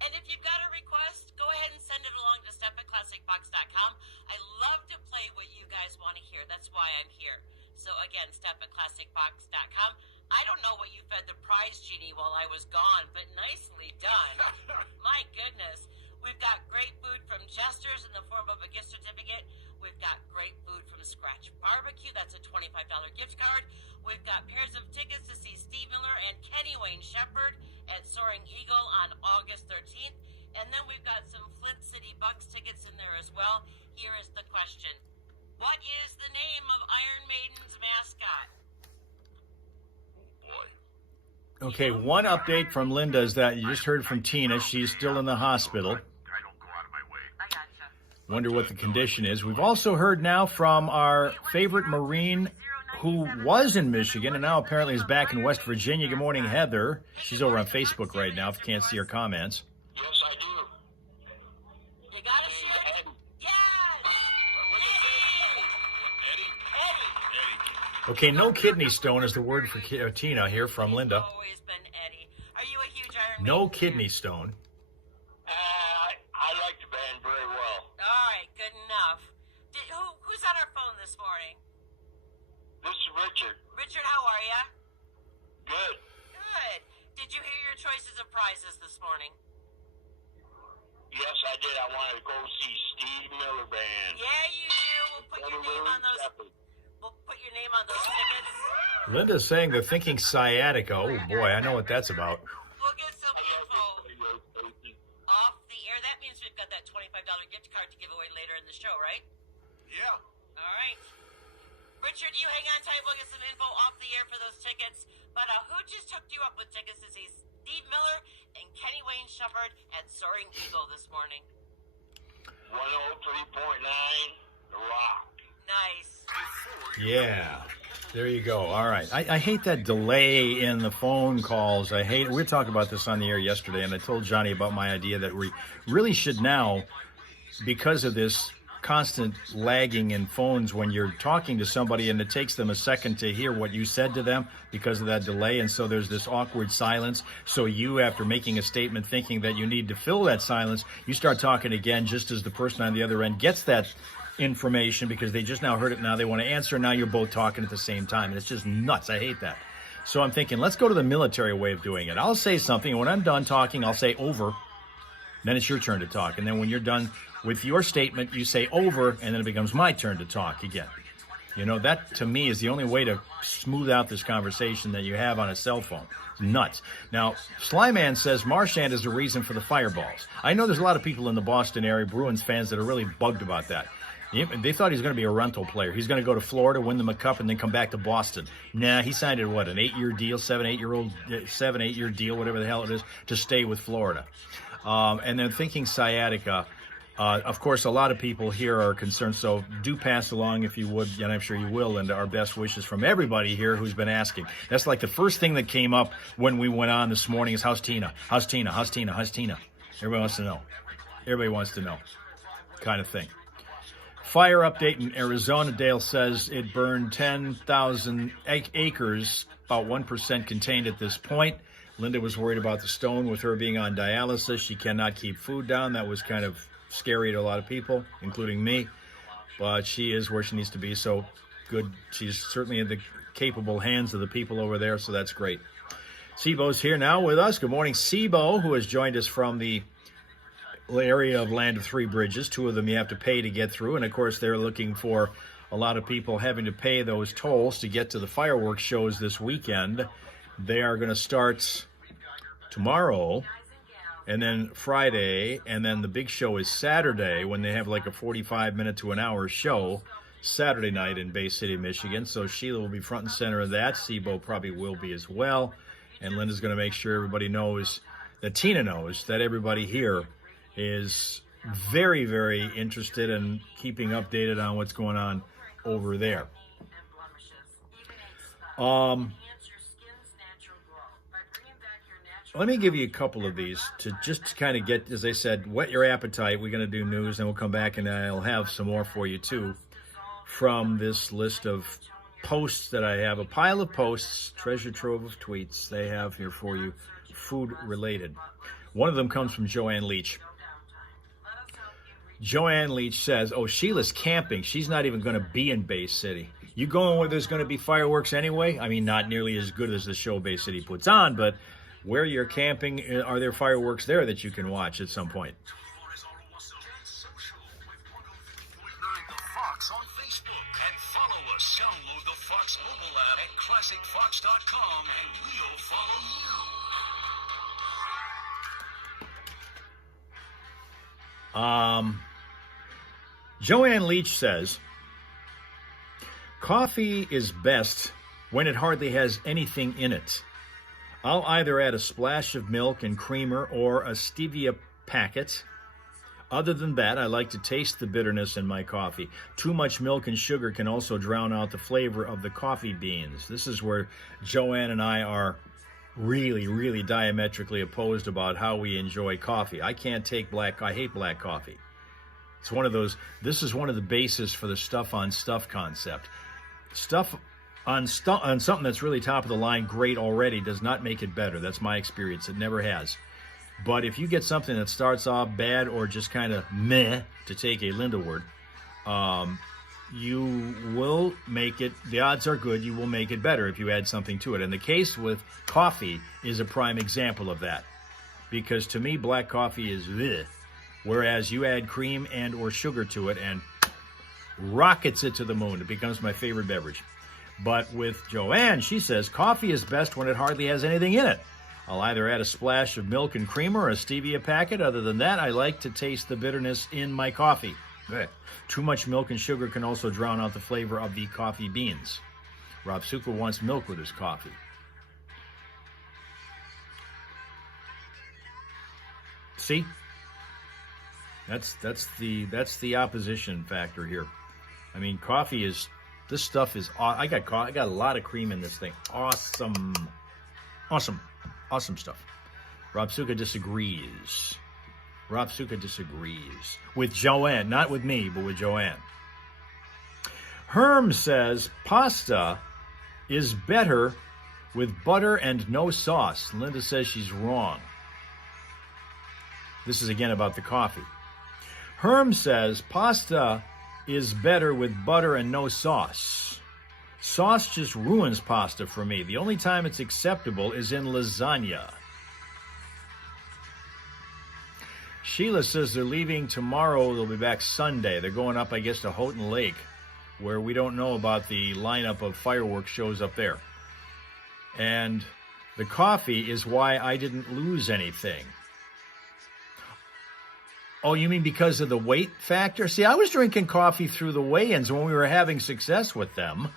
And if you've got a request, go ahead and send it along to steph@classicbox.com. I love to play what you guys want to hear. That's why I'm here. So again, steph@classicbox.com. I don't know what you fed the prize genie while I was gone, but nicely done. My goodness. We've got great food from Jester's in the form of a gift certificate. We've got great food from Scratch Barbecue. That's a $25 gift card. We've got pairs of tickets to see Steve Miller and Kenny Wayne Shepherd at Soaring Eagle on August 13th. And then we've got some Flint City Bucks tickets in there as well. Here is the question. What is the name of Iron Maiden's mascot? Boy. Okay, one update from Linda is that you just heard from Tina. She's still in the hospital. I don't go out of my way. I gotcha. Wonder what the condition is. We've also heard now from our favorite Marine who was in Michigan and now apparently is back in West Virginia. Good morning, Heather. She's over on Facebook right now if you can't see her comments. Yes, I do. You got a shit? Yes! Eddie? Okay, no kidney stone is the word for Tina here from Linda. Always been Eddie. Are you a huge Iron Maiden No fan? kidney stone. I like the band very well. All right, good enough. Who's on our phone this morning? This is Richard. Richard, how are ya? Good. Good. Did you hear your choices of prizes this morning? Yes, I did. I wanted to go see Steve Miller Band. Yeah, you do. We'll put your name on those. We'll put your name on those tickets. Linda's saying they're thinking sciatica. Oh boy, I know what that's about. We'll get some info off the air. That means we've got that $25 gift card to give away later in the show, right? Yeah. All right. Richard, you hang on tight. We'll get some info off the air for those tickets. But who just hooked you up with tickets to see Steve Miller and Kenny Wayne Shepherd at Soaring Eagle this morning? 103.9 The Rock. Nice. Yeah, there you go. All right. I hate that delay in the phone calls. I hate it. We were talking about this on the air yesterday, and I told Johnny about my idea that we really should now, because of this constant lagging in phones when you're talking to somebody and it takes them a second to hear what you said to them because of that delay, and so there's this awkward silence. So you, after making a statement thinking that you need to fill that silence, you start talking again just as the person on the other end gets that information because they just now heard it. Now they want to answer. Now you're both talking at the same time, and it's just nuts. I hate that. So I'm thinking, let's go to the military way of doing it. I'll say something, and when I'm done talking, I'll say over. Then it's your turn to talk. And then when you're done with your statement, you say over, and then it becomes my turn to talk again. You know, that to me is the only way to smooth out this conversation that you have on a cell phone. Nuts. Now, Slyman says Marchand is the reason for the fireballs. I know there's a lot of people in the Boston area, Bruins fans, that are really bugged about that. They thought he was going to be a rental player. He's going to go to Florida, win them a cup, and then come back to Boston. Nah, he signed an 8-year deal, 7-8-year deal, whatever the hell it is, to stay with Florida. And they're thinking sciatica. Of course, a lot of people here are concerned, so do pass along, if you would, and I'm sure you will, and our best wishes from everybody here who's been asking. That's like the first thing that came up when we went on this morning is, how's Tina? How's Tina? How's Tina? How's Tina? Everybody wants to know. Everybody wants to know, kind of thing. Fire update in Arizona. Dale says it burned 10,000 acres, about 1% contained at this point. Linda was worried about the stone with her being on dialysis. She cannot keep food down. That was kind of scary to a lot of people, including me. But she is where she needs to be, so good. She's certainly in the capable hands of the people over there, so that's great. Sibo's here now with us. Good morning, Sibo, who has joined us from the area of Land of Three Bridges. Two of them you have to pay to get through, and of course they're looking for a lot of people having to pay those tolls to get to the fireworks shows this weekend. They are going to start tomorrow, and then Friday, and then the big show is Saturday when they have like a 45-minute to an hour show Saturday night in Bay City, Michigan. So Sheila will be front and center of that. Sibo probably will be as well. And Linda's going to make sure everybody knows, that Tina knows, that everybody here is very, very interested in keeping updated on what's going on over there. Let me give you a couple of these to just kind of get, as I said, whet your appetite. We're going to do news, and we'll come back, and I'll have some more for you, too, from this list of posts that I have. A pile of posts, treasure trove of tweets they have here for you, food-related. One of them comes from Joanne Leach. Joanne Leach says, oh, Sheila's camping. She's not even going to be in Bay City. You going where there's going to be fireworks anyway? I mean, not nearly as good as the show Bay City puts on, but where you're camping, are there fireworks there that you can watch at some point? On Facebook and follow us. Download the Fox mobile app at ClassicFox.com and we'll follow you. Joanne Leach says, coffee is best when it hardly has anything in it. I'll either add a splash of milk and creamer or a stevia packet. Other than that, I like to taste the bitterness in my coffee. Too much milk and sugar can also drown out the flavor of the coffee beans. This is where Joanne and I are really, really diametrically opposed about how we enjoy coffee. I can't take I hate black coffee. It's one of those, this is one of the bases for the stuff on stuff concept. Stuff on something that's really top of the line, great already, does not make it better. That's my experience. It never has. But if you get something that starts off bad or just kind of meh, to take a Linda word, you will make it, the odds are good, you will make it better if you add something to it. And the case with coffee is a prime example of that. Because to me, black coffee is bleh, whereas you add cream and or sugar to it and rockets it to the moon. It becomes my favorite beverage. But with Joanne, she says, coffee is best when it hardly has anything in it. I'll either add a splash of milk and creamer or a stevia packet. Other than that, I like to taste the bitterness in my coffee. Too much milk and sugar can also drown out the flavor of the coffee beans. Rob Suka wants milk with his coffee. See? That's the opposition factor here. I mean, coffee is, this stuff is, I got a lot of cream in this thing. Awesome stuff. Rob Suka disagrees. Rob Suka disagrees with Joanne, not with me, but with Joanne. Herm says pasta is better with butter and no sauce. Linda says she's wrong. This is again about the coffee. Herm says pasta is better with butter and no sauce. Sauce just ruins pasta for me. The only time it's acceptable is in lasagna. Sheila says they're leaving tomorrow. They'll be back Sunday. They're going up, I guess, to Houghton Lake, where we don't know about the lineup of fireworks shows up there. And the coffee is why I didn't lose anything. Oh, you mean because of the weight factor? See, I was drinking coffee through the weigh-ins when we were having success with them.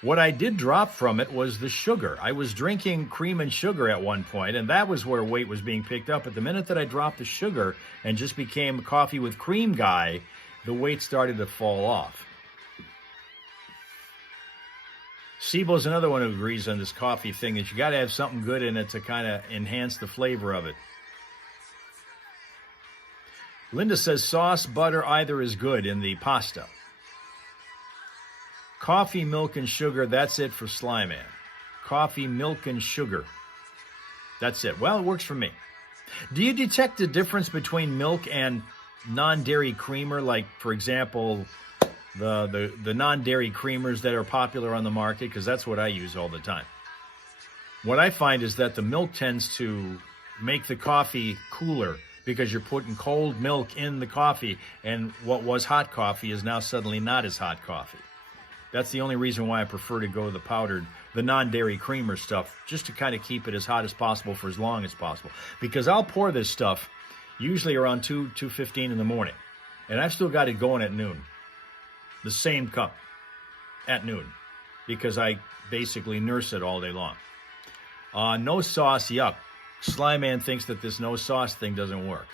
What I did drop from it was the sugar. I was drinking cream and sugar at one point, and that was where weight was being picked up. But the minute that I dropped the sugar and just became a coffee with cream guy, the weight started to fall off. Sibo's another one who agrees on this coffee thing, that you got to have something good in it to kind of enhance the flavor of it. Linda says sauce, butter, either is good in the pasta. Coffee, milk, and sugar, that's it for Sly Man. Coffee, milk, and sugar. That's it. Well, it works for me. Do you detect the difference between milk and non-dairy creamer? Like, for example, the non-dairy creamers that are popular on the market? Because that's what I use all the time. What I find is that the milk tends to make the coffee cooler, because you're putting cold milk in the coffee, and what was hot coffee is now suddenly not as hot coffee. That's the only reason why I prefer to go the powdered, the non-dairy creamer stuff, just to kind of keep it as hot as possible for as long as possible. Because I'll pour this stuff usually around 2:15 in the morning, and I've still got it going at noon. The same cup at noon, because I basically nurse it all day long. No sauce, yuck. Sly Man thinks that this no sauce thing doesn't work.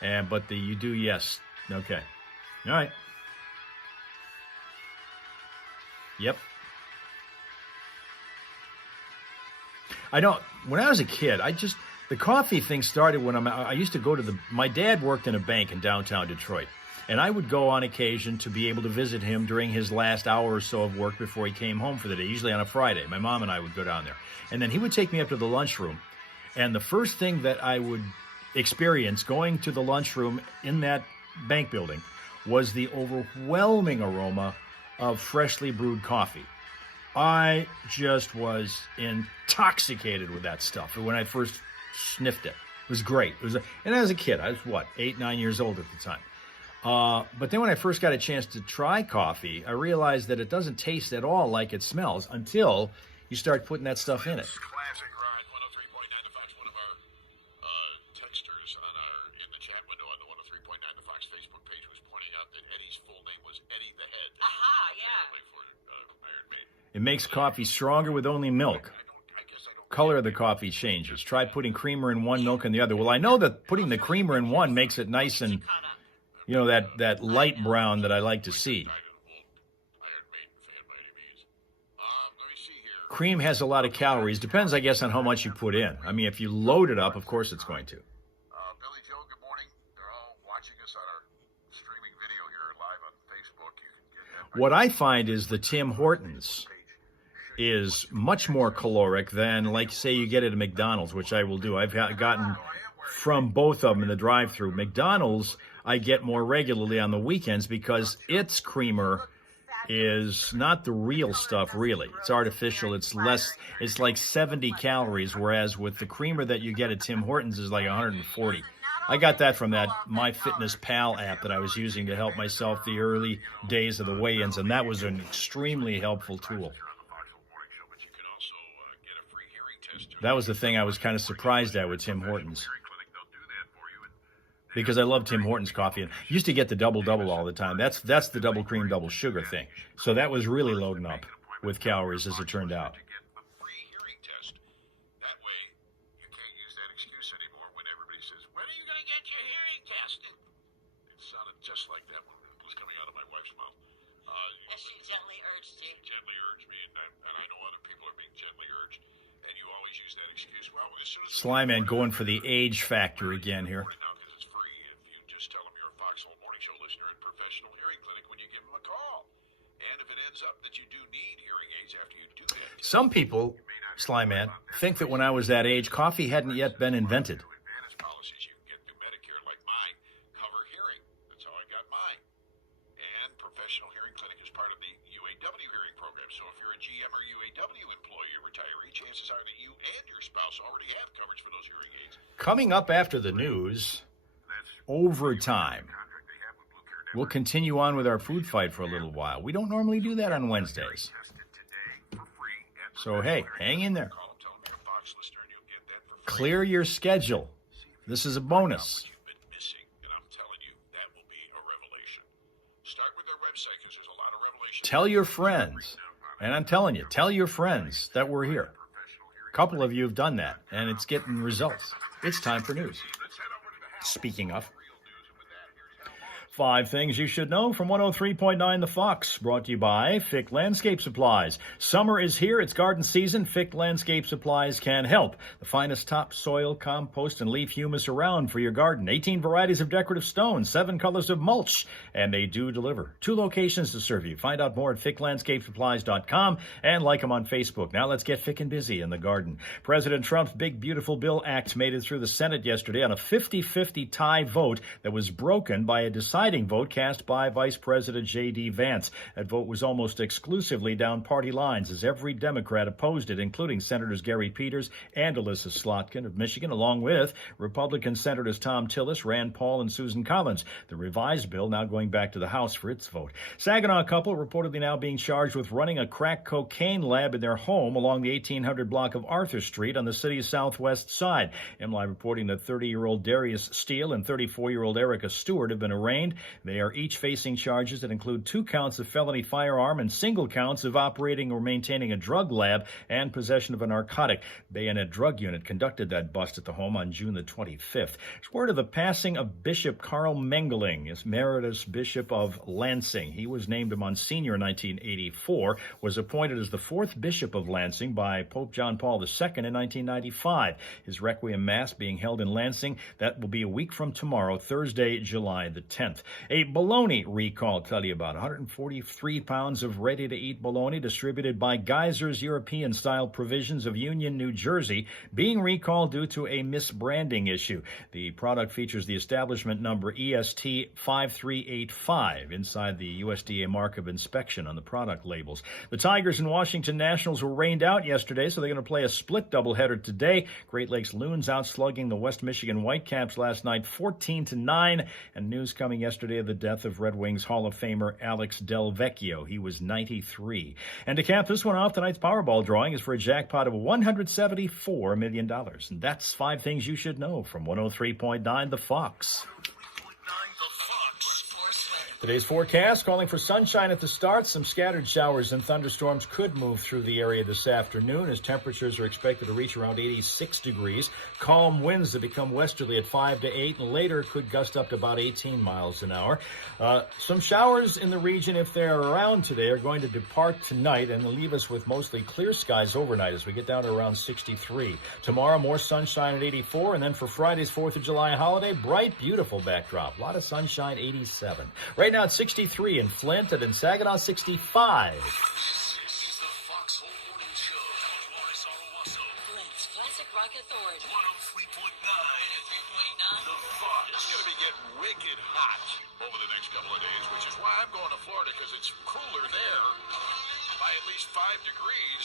But you do, yes. Okay. All right. Yep. When I was a kid, the coffee thing started when I used to go to my dad worked in a bank in downtown Detroit. And I would go on occasion to be able to visit him during his last hour or so of work before he came home for the day, usually on a Friday. My mom and I would go down there. And then he would take me up to the lunchroom. And the first thing that I would experience going to the lunchroom in that bank building was the overwhelming aroma of freshly brewed coffee. I just was intoxicated with that stuff when I first sniffed it. It was great. And as a kid, I was 8, 9 years old at the time. But then when I first got a chance to try coffee, I realized that it doesn't taste at all like it smells until you start putting that stuff in it. Classic, right? 103.9 The Fox. One of our texters in the chat window on the 103.9 The Fox Facebook page was pointing out that Eddie's full name was Eddie the Head. Aha, yeah. For Iron Maiden. It makes coffee stronger with only milk. Color of the coffee changes. Try putting creamer in one, milk in the other. Well, I know that putting the creamer in one makes it nice and, that light brown that I like to see. Cream has a lot of calories. Depends, I guess, on how much you put in. I mean, if you load it up, of course it's going to. Billy Joe, good morning. They're all watching us on our streaming video here live on Facebook. You can get that. What I find is the Tim Hortons is much more caloric than, like, say, you get it at McDonald's, which I will do. I've gotten from both of them in the drive-thru. McDonald's, I get more regularly on the weekends because its creamer is not the real stuff, really. It's artificial. It's like 70 calories, whereas with the creamer that you get at Tim Hortons is like 140. I got that from that MyFitnessPal app that I was using to help myself the early days of the weigh-ins, and that was an extremely helpful tool. That was the thing I was kind of surprised at with Tim Hortons, because I love Tim Hortons coffee. And I used to get the double-double all the time. That's the double cream, double sugar thing. So that was really loading up with calories, as it turned out. Free hearing test. That way, you can't use that excuse anymore when everybody says, "When are you going to get your hearing tested?" It sounded just like that when it was coming out of my wife's mouth. And she gently urged you. Gently urged me, and I know other people are being gently urged. And you always use that excuse. Well, as soon as Sly Man going for the age factor again here. now because it's free, if you just tell them you're a Foxhole Morning Show listener at Professional Hearing Clinic when you give them a call. And if it ends up that you do need hearing aids after you do that, Some people, Sly Man, think that when I was that age, coffee hadn't yet been invented. advantage policies you can get through Medicare, like mine, cover hearing. That's how I got mine. And Professional Hearing Clinic is part of the UAW hearing program. So if you're a GM or UAW employee or retiree, chances are that you and your spouse already have coverage for those hearing aids. Coming up after the news, overtime. We'll continue on with our food fight for a little while. We don't normally do that on Wednesdays. So, hey, hang in there. Call them, tell them you're a Fox listener, and you'll get that for free. Clear your schedule. This is a bonus. You've been missing, and I'm telling you, that will be a revelation. Start with their website, because there's a lot of revelations. Tell your friends. And I'm telling you, tell your friends that we're here. A couple of you have done that, and it's getting results. It's time for news. Speaking of, 5 things you should know from 103.9 The Fox, brought to you by Fick Landscape Supplies. Summer is here. It's garden season. Fick Landscape Supplies can help. The finest topsoil, compost, and leaf humus around for your garden. 18 varieties of decorative stones, 7 colors of mulch, and they do deliver. 2 locations to serve you. Find out more at ficklandscapesupplies.com and like them on Facebook. Now let's get Fick and busy in the garden. President Trump's Big Beautiful Bill Act made it through the Senate yesterday on a 50-50 tie vote that was broken by a decided deciding vote cast by Vice President J.D. Vance. That vote was almost exclusively down party lines, as every Democrat opposed it, including Senators Gary Peters and Alyssa Slotkin of Michigan, along with Republican Senators Tom Tillis, Rand Paul, and Susan Collins. The revised bill now going back to the House for its vote. Saginaw couple reportedly now being charged with running a crack cocaine lab in their home along the 1800 block of Arthur Street on the city's southwest side. MLive reporting that 30-year-old Darius Steele and 34-year-old Erica Stewart have been arraigned. They are each facing charges that include 2 counts of felony firearm and single counts of operating or maintaining a drug lab and possession of a narcotic. Bayonet Drug Unit conducted that bust at the home on June the 25th. It's word of the passing of Bishop Carl Mengeling as Emeritus Bishop of Lansing. He was named a Monsignor in 1984, was appointed as the 4th Bishop of Lansing by Pope John Paul II in 1995. His Requiem Mass being held in Lansing. That will be a week from tomorrow, Thursday, July the 10th. A bologna recall, I'll tell you about. 143 pounds of ready-to-eat bologna distributed by Geyser's European-style provisions of Union, New Jersey, being recalled due to a misbranding issue. The product features the establishment number EST 5385 inside the USDA mark of inspection on the product labels. The Tigers and Washington Nationals were rained out yesterday, so they're going to play a split doubleheader today. Great Lakes Loons outslugging the West Michigan Whitecaps last night 14-9, and news coming yesterday of the death of Red Wings Hall of Famer Alex Del Vecchio. He was 93. And to cap this one off, tonight's Powerball drawing is for a jackpot of $174 million. And that's 5 things you should know from 103.9 The Fox. Today's forecast calling for sunshine at the start. Some scattered showers and thunderstorms could move through the area this afternoon as temperatures are expected to reach around 86 degrees. Calm winds that become westerly at 5 to 8 and later could gust up to about 18 miles an hour. Some showers in the region, if they're around today, are going to depart tonight and leave us with mostly clear skies overnight as we get down to around 63. Tomorrow, more sunshine at 84. And then for Friday's 4th of July holiday, bright, beautiful backdrop. A lot of sunshine, 87. Right now it's 63 in Flint and in Saginaw 65. This is the Foxhole Morning Show. Flint's Classic Rock Authority. 103.9. The Fox. It's going to be getting wicked hot over the next couple of days, which is why I'm going to Florida, because it's cooler there by at least 5 degrees.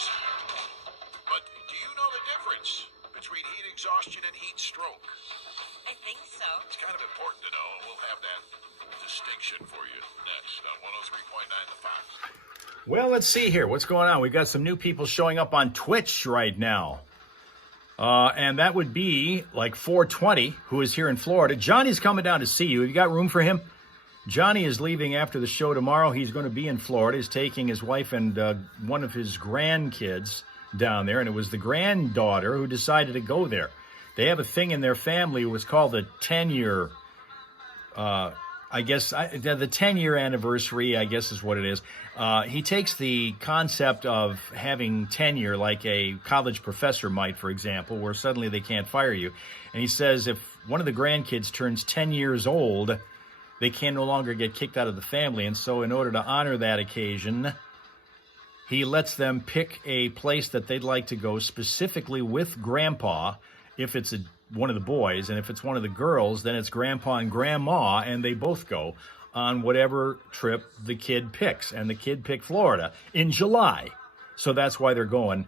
But do you know the difference between heat exhaustion and heat stroke? I think so. It's kind of important to know, and we'll have that distinction for you next on 103.9 The Fox. Well, let's see here. What's going on? We've got some new people showing up on Twitch right now. And that would be like 420, who is here in Florida. Johnny's coming down to see you. Have you got room for him? Johnny is leaving after the show tomorrow. He's going to be in Florida. He's taking his wife and one of his grandkids down there. And it was the granddaughter who decided to go there. They have a thing in their family. It was called the 10-year, the 10-year anniversary, I guess is what it is. He takes the concept of having tenure like a college professor might, for example, where suddenly they can't fire you. And he says if one of the grandkids turns 10 years old, they can no longer get kicked out of the family. And so in order to honor that occasion, he lets them pick a place that they'd like to go specifically with Grandpa, if it's one of the boys, and if it's one of the girls, then it's Grandpa and Grandma, and they both go on whatever trip the kid picks. And the kid picked Florida in July. So that's why they're going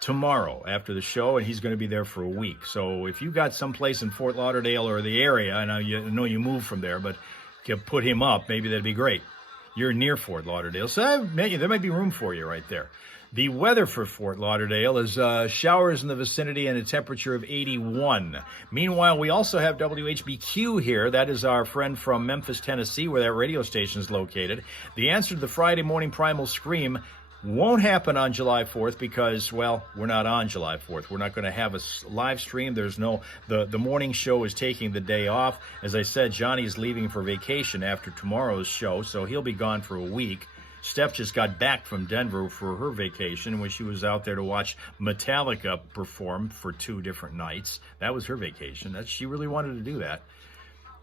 tomorrow after the show, and he's going to be there for a week. So if you got someplace in Fort Lauderdale or the area, I know you moved from there, but you could put him up, maybe that'd be great. You're near Fort Lauderdale, so there might be room for you right there. The weather for Fort Lauderdale is showers in the vicinity and a temperature of 81. Meanwhile, we also have WHBQ here. That is our friend from Memphis, Tennessee, where that radio station is located. The answer to the Friday morning Primal Scream won't happen on July 4th because, well, we're not on July 4th. We're not going to have a live stream. There's no, the morning show is taking the day off. As I said, Johnny's leaving for vacation after tomorrow's show, so he'll be gone for a week. Steph just got back from Denver for her vacation when she was out there to watch Metallica perform for 2 different nights. That was her vacation. She really wanted to do that.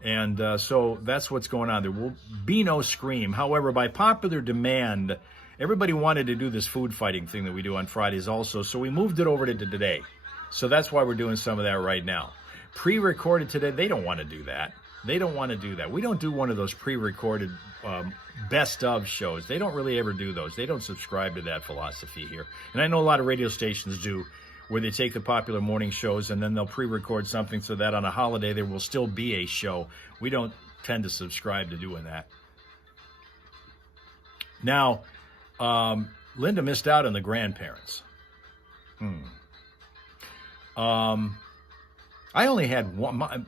And so that's what's going on. There will be no Scream. However, by popular demand, everybody wanted to do this food fighting thing that we do on Fridays also, so we moved it over to today. So that's why we're doing some of that right now. Pre-recorded today, they don't want to do that. They don't want to do that. We don't do one of those pre-recorded best of shows. They don't really ever do those. They don't subscribe to that philosophy here. And I know a lot of radio stations do, where they take the popular morning shows and then they'll pre-record something so that on a holiday there will still be a show. We don't tend to subscribe to doing that. Now, Linda missed out on the grandparents. I only had one.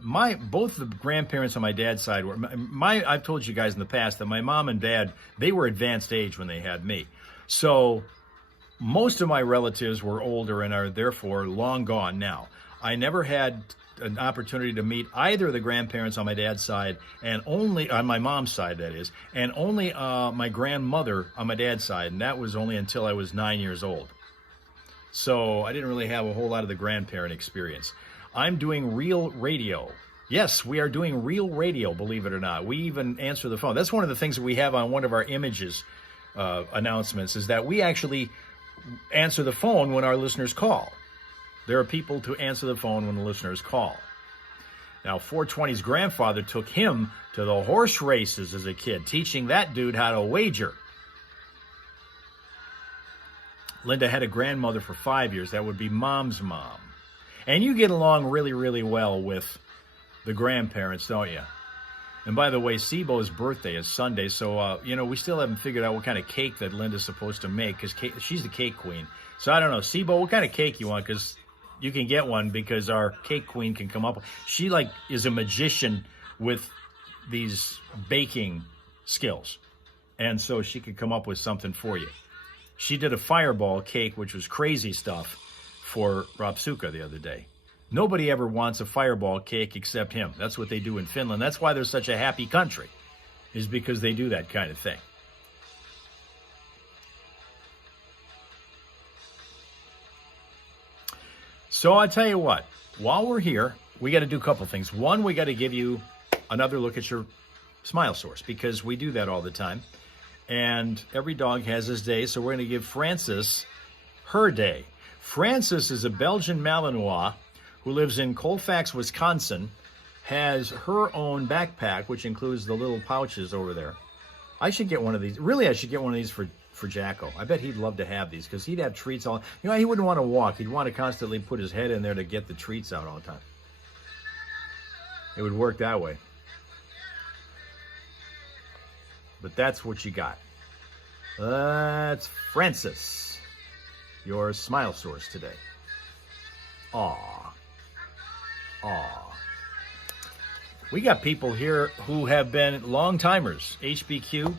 Both the grandparents on my dad's side were I've told you guys in the past that my mom and dad, they were advanced age when they had me. So most of my relatives were older and are therefore long gone now. I never had an opportunity to meet either of the grandparents on my dad's side, and only on my mom's side, that is, and only my grandmother on my dad's side, and that was only until I was 9 years old. So I didn't really have a whole lot of the grandparent experience. I'm doing real radio. Yes, we are doing real radio, believe it or not. We even answer the phone. That's one of the things that we have on one of our images announcements, is that we actually answer the phone when our listeners call. There are people to answer the phone when the listeners call. Now, 420's grandfather took him to the horse races as a kid, teaching that dude how to wager. Linda had a grandmother for 5 years. That would be Mom's mom. And you get along really, really well with the grandparents, don't you? And by the way, Sibo's birthday is Sunday, so, we still haven't figured out what kind of cake that Linda's supposed to make, because she's the cake queen. So I don't know. Sibo, what kind of cake you want? Because you can get one, because our cake queen can come up. She, is a magician with these baking skills. And so she could come up with something for you. She did a fireball cake, which was crazy stuff, for Rapsuka the other day. Nobody ever wants a fireball cake except him. That's what they do in Finland. That's why they're such a happy country, is because they do that kind of thing. So I tell you what, while we're here, we got to do a couple things. One, we got to give you another look at your smile source, because we do that all the time. And every dog has his day, so we're going to give Frances her day. Frances is a Belgian Malinois who lives in Colfax, Wisconsin, has her own backpack, which includes the little pouches over there. I should get one of these. Really, I should get one of these for Jacko. I bet he'd love to have these, because he'd have treats all... he wouldn't want to walk. He'd want to constantly put his head in there to get the treats out all the time. It would work that way. But that's what you got. That's Frances, your smile source today. Aw. We got people here who have been long-timers. HBQ,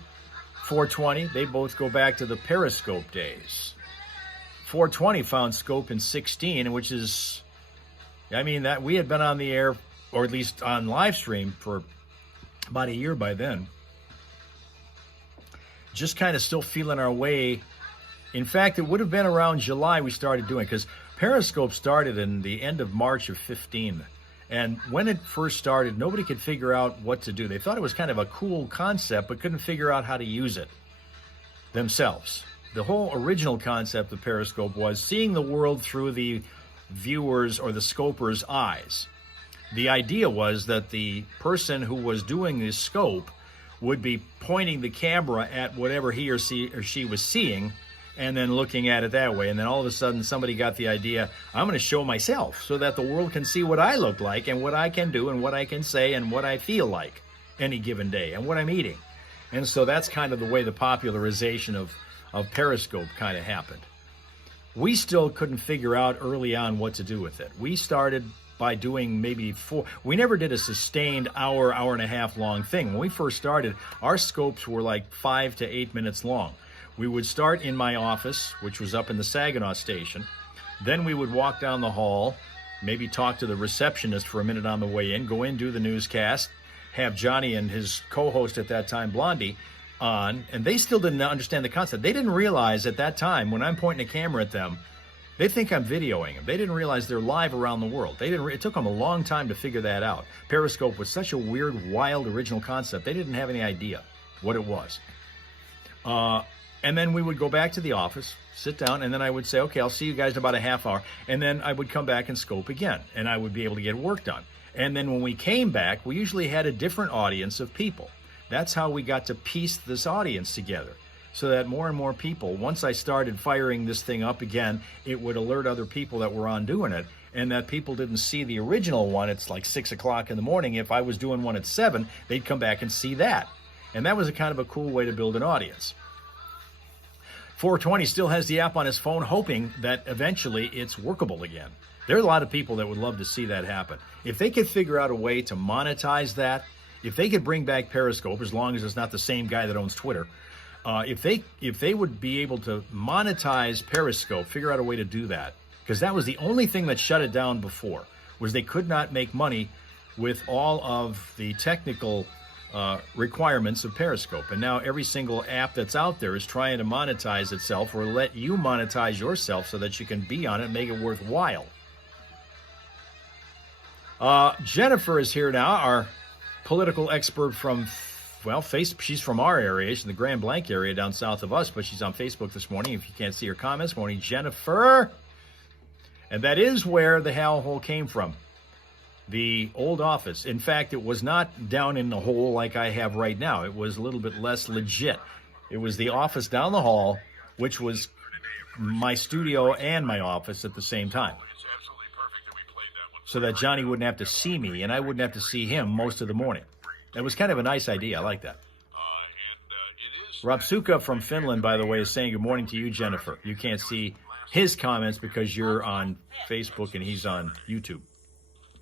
420, they both go back to the Periscope days. 420 found Scope in 16, which is, that we had been on the air, or at least on live stream, for about a year by then. Just kind of still feeling our way. In fact, it would have been around July we started doing it, because Periscope started in the end of March of 15. And when it first started, nobody could figure out what to do. They thought it was kind of a cool concept, but couldn't figure out how to use it themselves. The whole original concept of Periscope was seeing the world through the viewer's or the scoper's eyes. The idea was that the person who was doing this scope would be pointing the camera at whatever he or she was seeing, and then looking at it that way. And then all of a sudden somebody got the idea, I'm going to show myself so that the world can see what I look like and what I can do and what I can say and what I feel like any given day and what I'm eating. And so that's kind of the way the popularization of Periscope kind of happened. We still couldn't figure out early on what to do with it. We started by doing maybe we never did a sustained hour and a half long thing. When we first started, our scopes were like 5 to 8 minutes long. We would start in my office, which was up in the Saginaw station. Then we would walk down the hall, maybe talk to the receptionist for a minute on the way in, go in, do the newscast, have Johnny and his co-host at that time, Blondie, on, and they still didn't understand the concept. They didn't realize at that time, when I'm pointing a camera at them, they think I'm videoing them. They didn't realize they're live around the world. It took them a long time to figure that out. Periscope was such a weird, wild, original concept. They didn't have any idea what it was. And then we would go back to the office, sit down, and then I would say, okay, I'll see you guys in about a half hour. And then I would come back and scope again, and I would be able to get work done. And then when we came back, we usually had a different audience of people. That's how we got to piece this audience together, so that more and more people, once I started firing this thing up again, it would alert other people that were on doing it, and that people didn't see the original one. It's like 6 o'clock in the morning. If I was doing one at 7, they'd come back and see that. And that was a kind of a cool way to build an audience. 420 still has the app on his phone, hoping that eventually it's workable again. There are a lot of people that would love to see that happen. If they could figure out a way to monetize that, if they could bring back Periscope, as long as it's not the same guy that owns Twitter, if they would be able to monetize Periscope, figure out a way to do that, because that was the only thing that shut it down before, was they could not make money with all of the technical requirements of Periscope. And now every single app that's out there is trying to monetize itself, or let you monetize yourself so that you can be on it and make it worthwhile. Jennifer is here now, our political expert from, well, she's from our area. She's in the Grand Blanc area down south of us, but she's on Facebook this morning. If you can't see her comments, morning, Jennifer. And that is where the Hal hole came from, the old office. In fact, it was not down in the hole like I have right now. It was a little bit less legit. It was the office down the hall, which was my studio and my office at the same time, so that Johnny wouldn't have to see me and I wouldn't have to see him most of the morning. It was kind of a nice idea. I like that. Rapsuka from Finland, by the way, is saying good morning to you, Jennifer. You can't see his comments because you're on Facebook and he's on YouTube.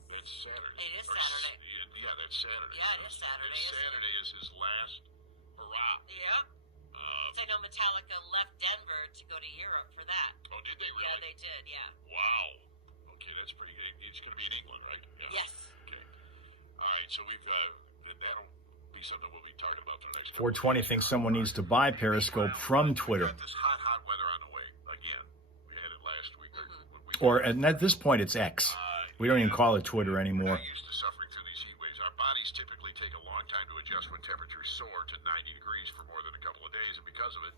That's Saturday. It is Saturday. Yeah, that's Saturday. Yeah, it is Saturday. This Saturday is his last hurrah. Yep. I know Metallica left Denver to go to Europe for that. Oh, did they really? Yeah, they did, yeah. Wow. Okay, that's pretty good. It's going to be in England, right? Yeah. Yes. Okay. All right, so that'll be something we'll be talking about for the next 420 thinks someone needs to buy Periscope from Twitter. We got this hot weather on the way again. We had it last week. And at this point, it's X. We don't even call it Twitter anymore. We're used to suffering through these heat waves. Our bodies typically take a long time to adjust when temperatures soar to 90 degrees for more than a couple of days, and because of it,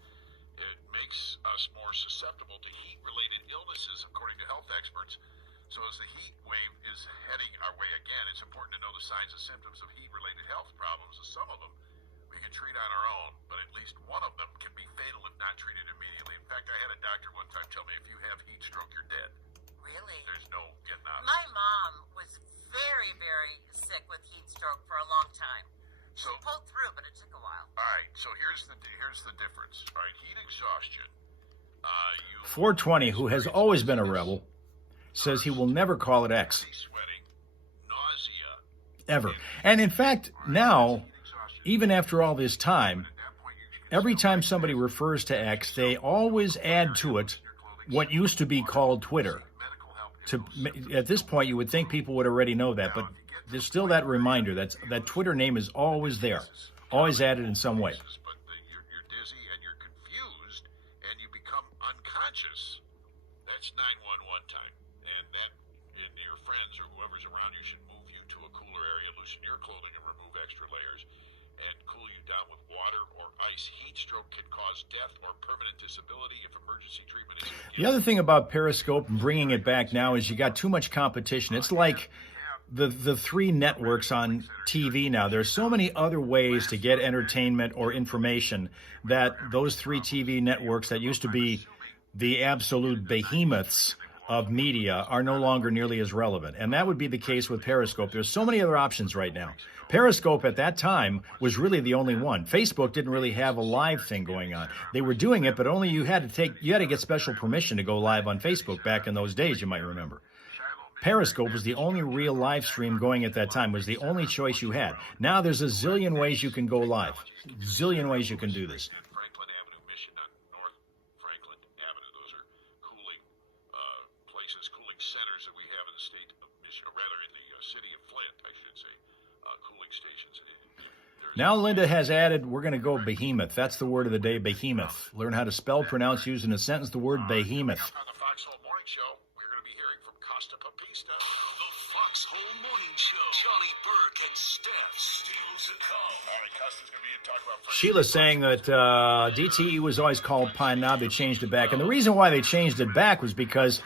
it makes us more susceptible to heat-related illnesses, according to health experts. So as the heat wave is heading our way again, it's important to know the signs and symptoms of heat-related health problems. And some of them we can treat on our own, but at least one of them can be fatal if not treated immediately. In fact, I had a doctor one time tell me if you have heat stroke, you're dead. Really? There's no getting out of it. My mom was very, very sick with heat stroke for a long time. She So- pulled through, but it took a while. All right, so here's the difference. All right, heat exhaustion. 420, who has always been a rebel, says he will never call it X, Sweating, nausea. ever. And in fact, now, even after all this time, every time somebody refers to X, they always add to it what used to be called Twitter. At this point, you would think people would already know that, but there's still that reminder that Twitter name is always there, always added in some way. But you're dizzy and you're confused and you become unconscious. That's 911 time. And your friends or whoever's around you should move you to a cooler area, loosen your clothing and remove extra layers, and cool you down with water or ice. Heat stroke can cause death or permanent disability if emergency treatment isn't given. The other thing about Periscope and bringing it back now is you got too much competition. It's like the three networks on TV now. There's so many other ways to get entertainment or information that those three TV networks that used to be the absolute behemoths of media are no longer nearly as relevant. And that would be the case with Periscope. There's so many other options right now. Periscope at that time was really the only one. Facebook didn't really have a live thing going on. They were doing it, but only you had to get special permission to go live on Facebook back in those days, you might remember. Periscope was the only real live stream going at that time, was the only choice you had. Now there's a zillion ways you can go live. Zillion ways you can do this. Franklin Avenue, Mission on North Franklin Avenue. Those are cooling places, cooling centers that we have in the state of Michigan, or rather in the city of Flint, I should say, cooling stations. Now Linda has added, we're going to go behemoth. That's the word of the day, behemoth. Learn how to spell, pronounce, use in a sentence the word behemoth. On the Foxhole Morning Show, we're going to be hearing from Costa Papista. The Foxhole Morning Show. Johnny Burke and Steph Steals a Call. All right, Costa's going to be in talk about Frank. Sheila's saying that DTE was always called Pine Knob. They changed it back. And the reason why they changed it back was because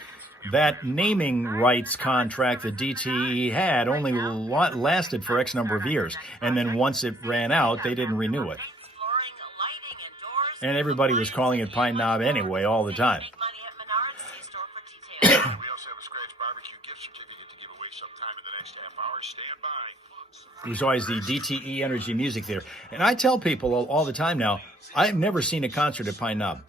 that naming rights contract that DTE had only lasted for X number of years. And then once it ran out, they didn't renew it. And everybody was calling it Pine Knob anyway all the time. We also have a Scratch Barbecue gift certificate to give away sometime in the next half hour. Stand by. It was always the DTE Energy Music Theater. And I tell people all the time now, I've never seen a concert at Pine Knob.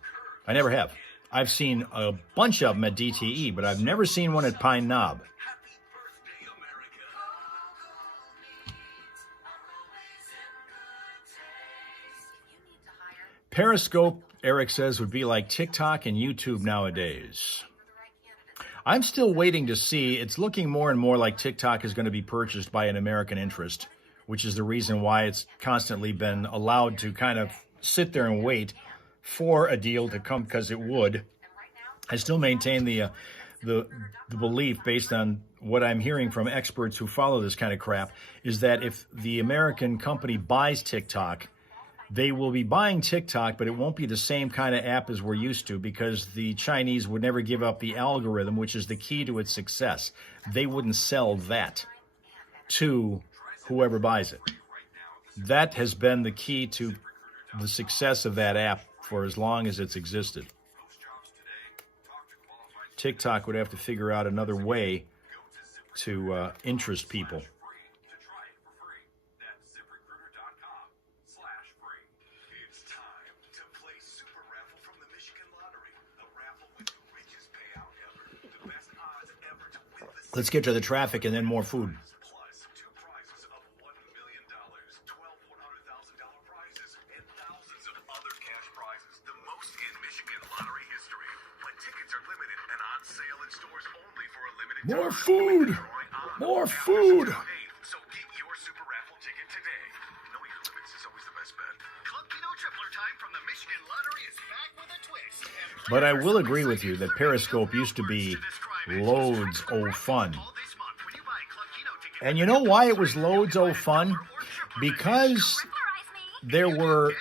I never have. I've seen a bunch of them at DTE, but I've never seen one at Pine Knob. Periscope, Eric says, would be like TikTok and YouTube nowadays. I'm still waiting to see. It's looking more and more like TikTok is going to be purchased by an American interest, which is the reason why it's constantly been allowed to kind of sit there and wait for a deal to come, because it would. I still maintain the belief, based on what I'm hearing from experts who follow this kind of crap, is that if the American company buys TikTok, they will be buying TikTok, but it won't be the same kind of app as we're used to, because the Chinese would never give up the algorithm, which is the key to its success. They wouldn't sell that to whoever buys it. That has been the key to the success of that app for as long as it's existed. TikTok would have to figure out another way to interest people. Let's get to the traffic and then more food. More food! More food! So get your super raffle ticket today. Knowing your limits is always the best bet. Club Kino Tripler time from the Michigan Lottery is back with a twist. But I will agree with you that Periscope used to be loads of fun. And you know why it was loads of fun? Because there were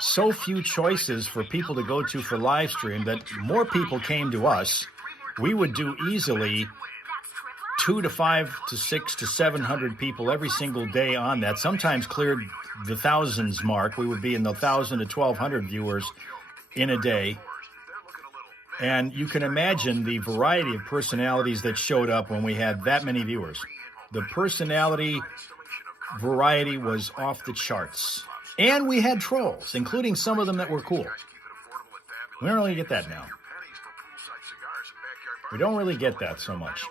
so few choices for people to go to for live stream that more people came to us. We would do easily 200 to 500 to 600 to 700 people every single day on that. Sometimes cleared the thousands mark. We would be in the 1,000 to 1,200 viewers in a day. And you can imagine the variety of personalities that showed up when we had that many viewers. The personality variety was off the charts. And we had trolls, including some of them that were cool. We don't really get that now. We don't really get that so much.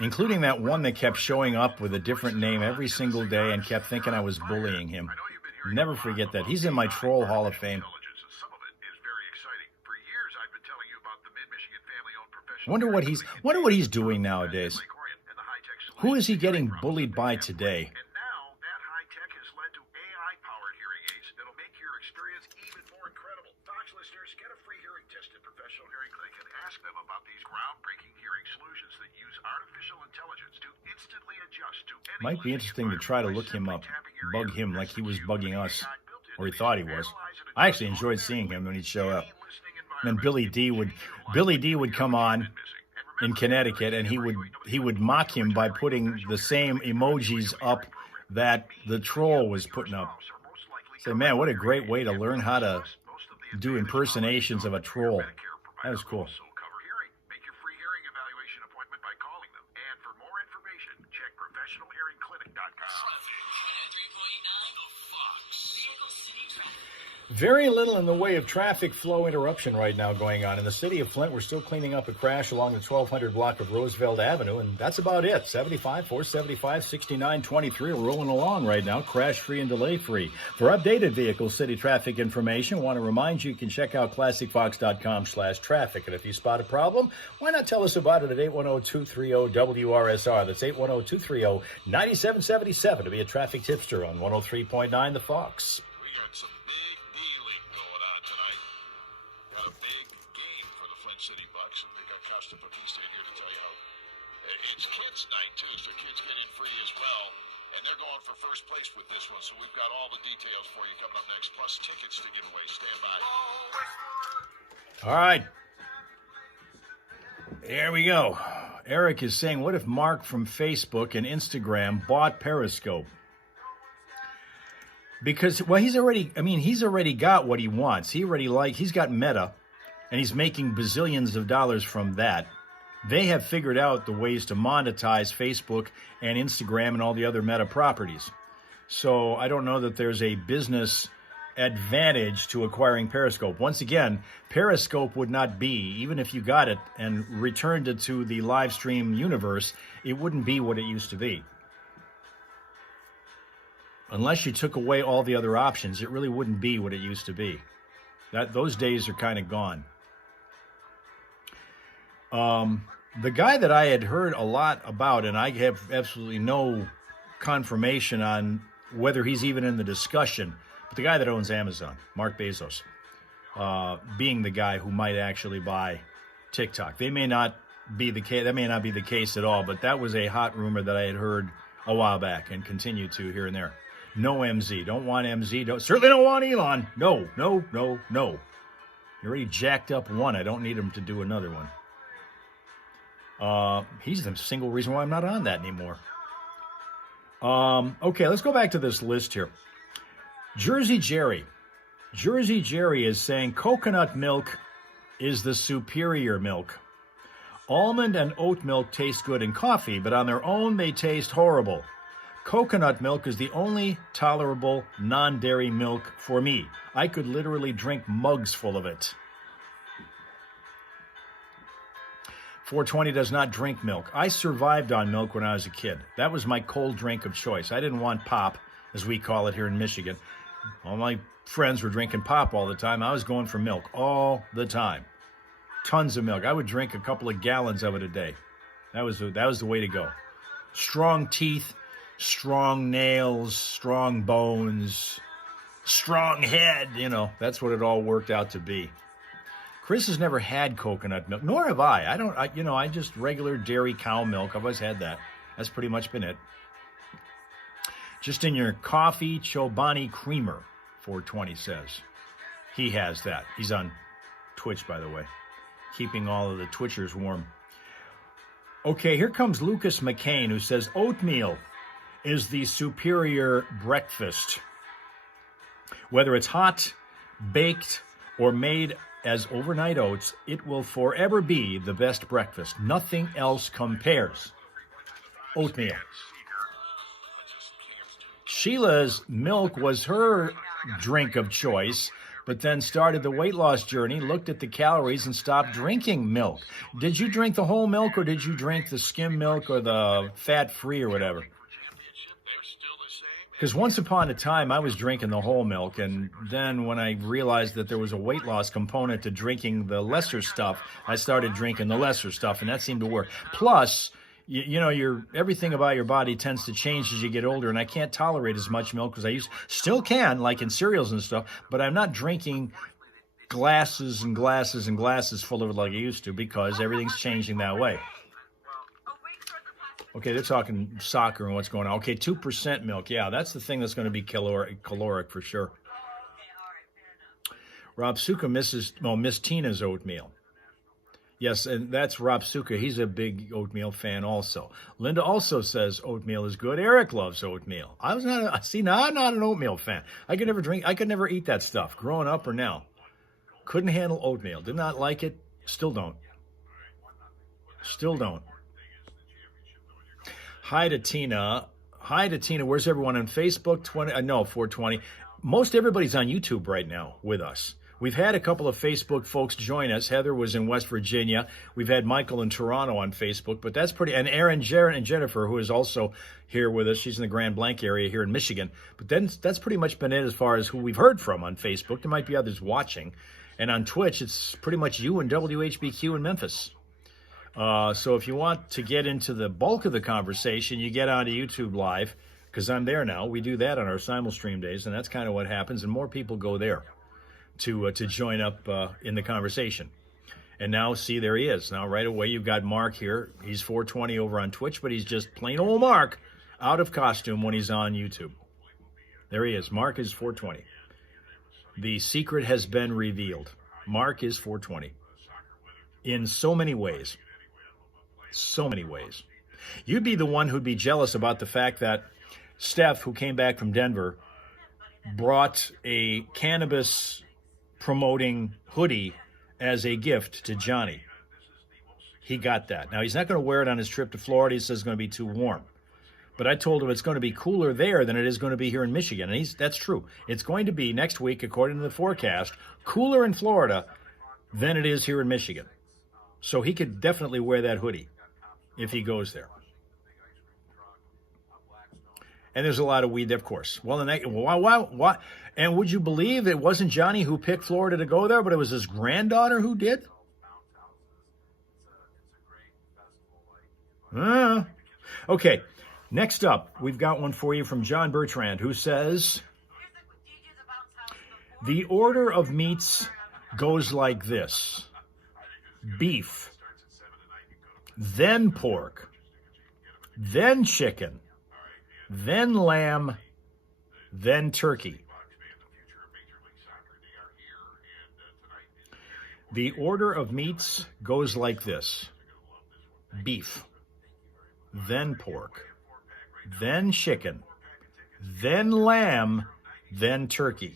Including that one that kept showing up with a different name every single day and kept thinking I was bullying him. Never forget that. He's in my Troll Hall of Fame. Wonder what he's doing nowadays. Who is he getting bullied by today? And now that high tech has led to AI-powered hearing aids that'll make your experience even more incredible. Fox listeners, get a free hearing test at Professional Hearing Clinic and ask them about these groundbreaking hearing solutions that use artificial intelligence to instantly adjust to any Might be interesting to try to look him up, bug him like he was bugging us, or he thought he was. I actually enjoyed seeing him when he'd show up. And then Billy D would come on in Connecticut, and he would mock him by putting the same emojis up that the troll was putting up. Say, man, what a great way to learn how to do impersonations of a troll. That was cool. Make your free hearing evaluation appointment by calling them. And for more information, check professionalhearingclinic.com. Very little in the way of traffic flow interruption right now going on. In the city of Flint, we're still cleaning up a crash along the 1200 block of Roosevelt Avenue, and that's about it. 75, 475, 6923 are rolling along right now, crash-free and delay-free. For updated vehicle city traffic information, I want to remind you can check out classicfox.com/traffic. And if you spot a problem, why not tell us about it at 810-230-WRSR. That's 810-230-9777 to be a traffic tipster on 103.9 The Fox. We got some big dealing going on tonight. Got a big game for the Flint City Bucks, and we got Costa Batista here to tell you how. It's kids' night, too, so kids get in free as well. And they're going for first place placed with this one, so we've got all the details for you coming up next, plus tickets to give away. Stand by. All right. There we go. Eric is saying, what if Mark from Facebook and Instagram bought Periscope? Because, well, he's already got what he wants. He's got Meta, and he's making bazillions of dollars from that. They have figured out the ways to monetize Facebook and Instagram and all the other Meta properties. So I don't know that there's a business advantage to acquiring Periscope. Once again, Periscope would not be, even if you got it and returned it to the live stream universe, it wouldn't be what it used to be. Unless you took away all the other options, it really wouldn't be what it used to be. Those days are kind of gone. The guy that I had heard a lot about, and I have absolutely no confirmation on whether he's even in the discussion, but the guy that owns Amazon, Mark Bezos, being the guy who might actually buy TikTok. That may not be the case at all, but that was a hot rumor that I had heard a while back and continue to here and there. No MZ. Don't want MZ. Certainly don't want Elon. No. You already jacked up one. I don't need him to do another one. He's the single reason why I'm not on that anymore. Okay, let's go back to this list here. Jersey Jerry is saying coconut milk is the superior milk. Almond and oat milk taste good in coffee, but on their own they taste horrible. Coconut milk is the only tolerable non-dairy milk for me. I could literally drink mugs full of it. 420 does not drink milk. I survived on milk when I was a kid. That was my cold drink of choice. I didn't want pop, as we call it here in Michigan. All my friends were drinking pop all the time. I was going for milk all the time. Tons of milk. I would drink a couple of gallons of it a day. That was the way to go. Strong teeth, strong nails, strong bones, strong head. That's what it all worked out to be. Chris has never had coconut milk, nor have I. I just regular dairy cow milk. I've always had that. That's pretty much been it. Just in your coffee, Chobani creamer, 420 says. He has that. He's on Twitch, by the way, keeping all of the Twitchers warm. Okay, here comes Lucas McCain, who says oatmeal is the superior breakfast. Whether it's hot, baked, or made as overnight oats, it will forever be the best breakfast. Nothing else compares. Oatmeal. Sheila's milk was her drink of choice, but then started the weight loss journey, looked at the calories, and stopped drinking milk. Did you drink the whole milk, or did you drink the skim milk or the fat-free or whatever? Because once upon a time, I was drinking the whole milk, and then when I realized that there was a weight loss component to drinking the lesser stuff, I started drinking the lesser stuff, and that seemed to work. Plus, everything about your body tends to change as you get older, and I can't tolerate as much milk as I still can, like in cereals and stuff, but I'm not drinking glasses and glasses and glasses full of it like I used to, because everything's changing that way. Okay, they're talking soccer and what's going on. Okay, 2% milk. Yeah, that's the thing that's going to be caloric for sure. Rob Suka Miss Tina's oatmeal. Yes, and that's Rob Suka. He's a big oatmeal fan also. Linda also says oatmeal is good. Eric loves oatmeal. I'm not an oatmeal fan. I could never eat that stuff, growing up or now. Couldn't handle oatmeal. Did not like it. Still don't. Hi to Tina. Where's everyone on Facebook? 420. Most everybody's on YouTube right now with us. We've had a couple of Facebook folks join us. Heather was in West Virginia. We've had Michael in Toronto on Facebook, but that's pretty. And Aaron, Jared, and Jennifer, who is also here with us. She's in the Grand Blanc area here in Michigan. But then that's pretty much been it as far as who we've heard from on Facebook. There might be others watching. And on Twitch, it's pretty much you and WHBQ in Memphis. So if you want to get into the bulk of the conversation, you get onto YouTube Live, because I'm there now. We do that on our simul-stream days, and that's kind of what happens, and more people go there to join up in the conversation. And now, see, there he is. Now, right away, you've got Mark here. He's 420 over on Twitch, but he's just plain old Mark, out of costume when he's on YouTube. There he is. Mark is 420. The secret has been revealed. Mark is 420. In so many ways. So many ways. You'd be the one who'd be jealous about the fact that Steph, who came back from Denver, brought a cannabis promoting hoodie as a gift to Johnny. He got that. Now, he's not going to wear it on his trip to Florida. He says it's going to be too warm. But I told him it's going to be cooler there than it is going to be here in Michigan. And that's true. It's going to be next week, according to the forecast, cooler in Florida than it is here in Michigan. So he could definitely wear that hoodie if he goes there. And there's a lot of weed there, of course. Well, wow. And would you believe it wasn't Johnny who picked Florida to go there, but it was his granddaughter who did? Okay. Next up, we've got one for you from John Bertrand, who says, the order of meats goes like this: beef, then pork, then chicken, then lamb, then turkey. The order of meats goes like this: beef, then pork, then chicken, then lamb, then turkey.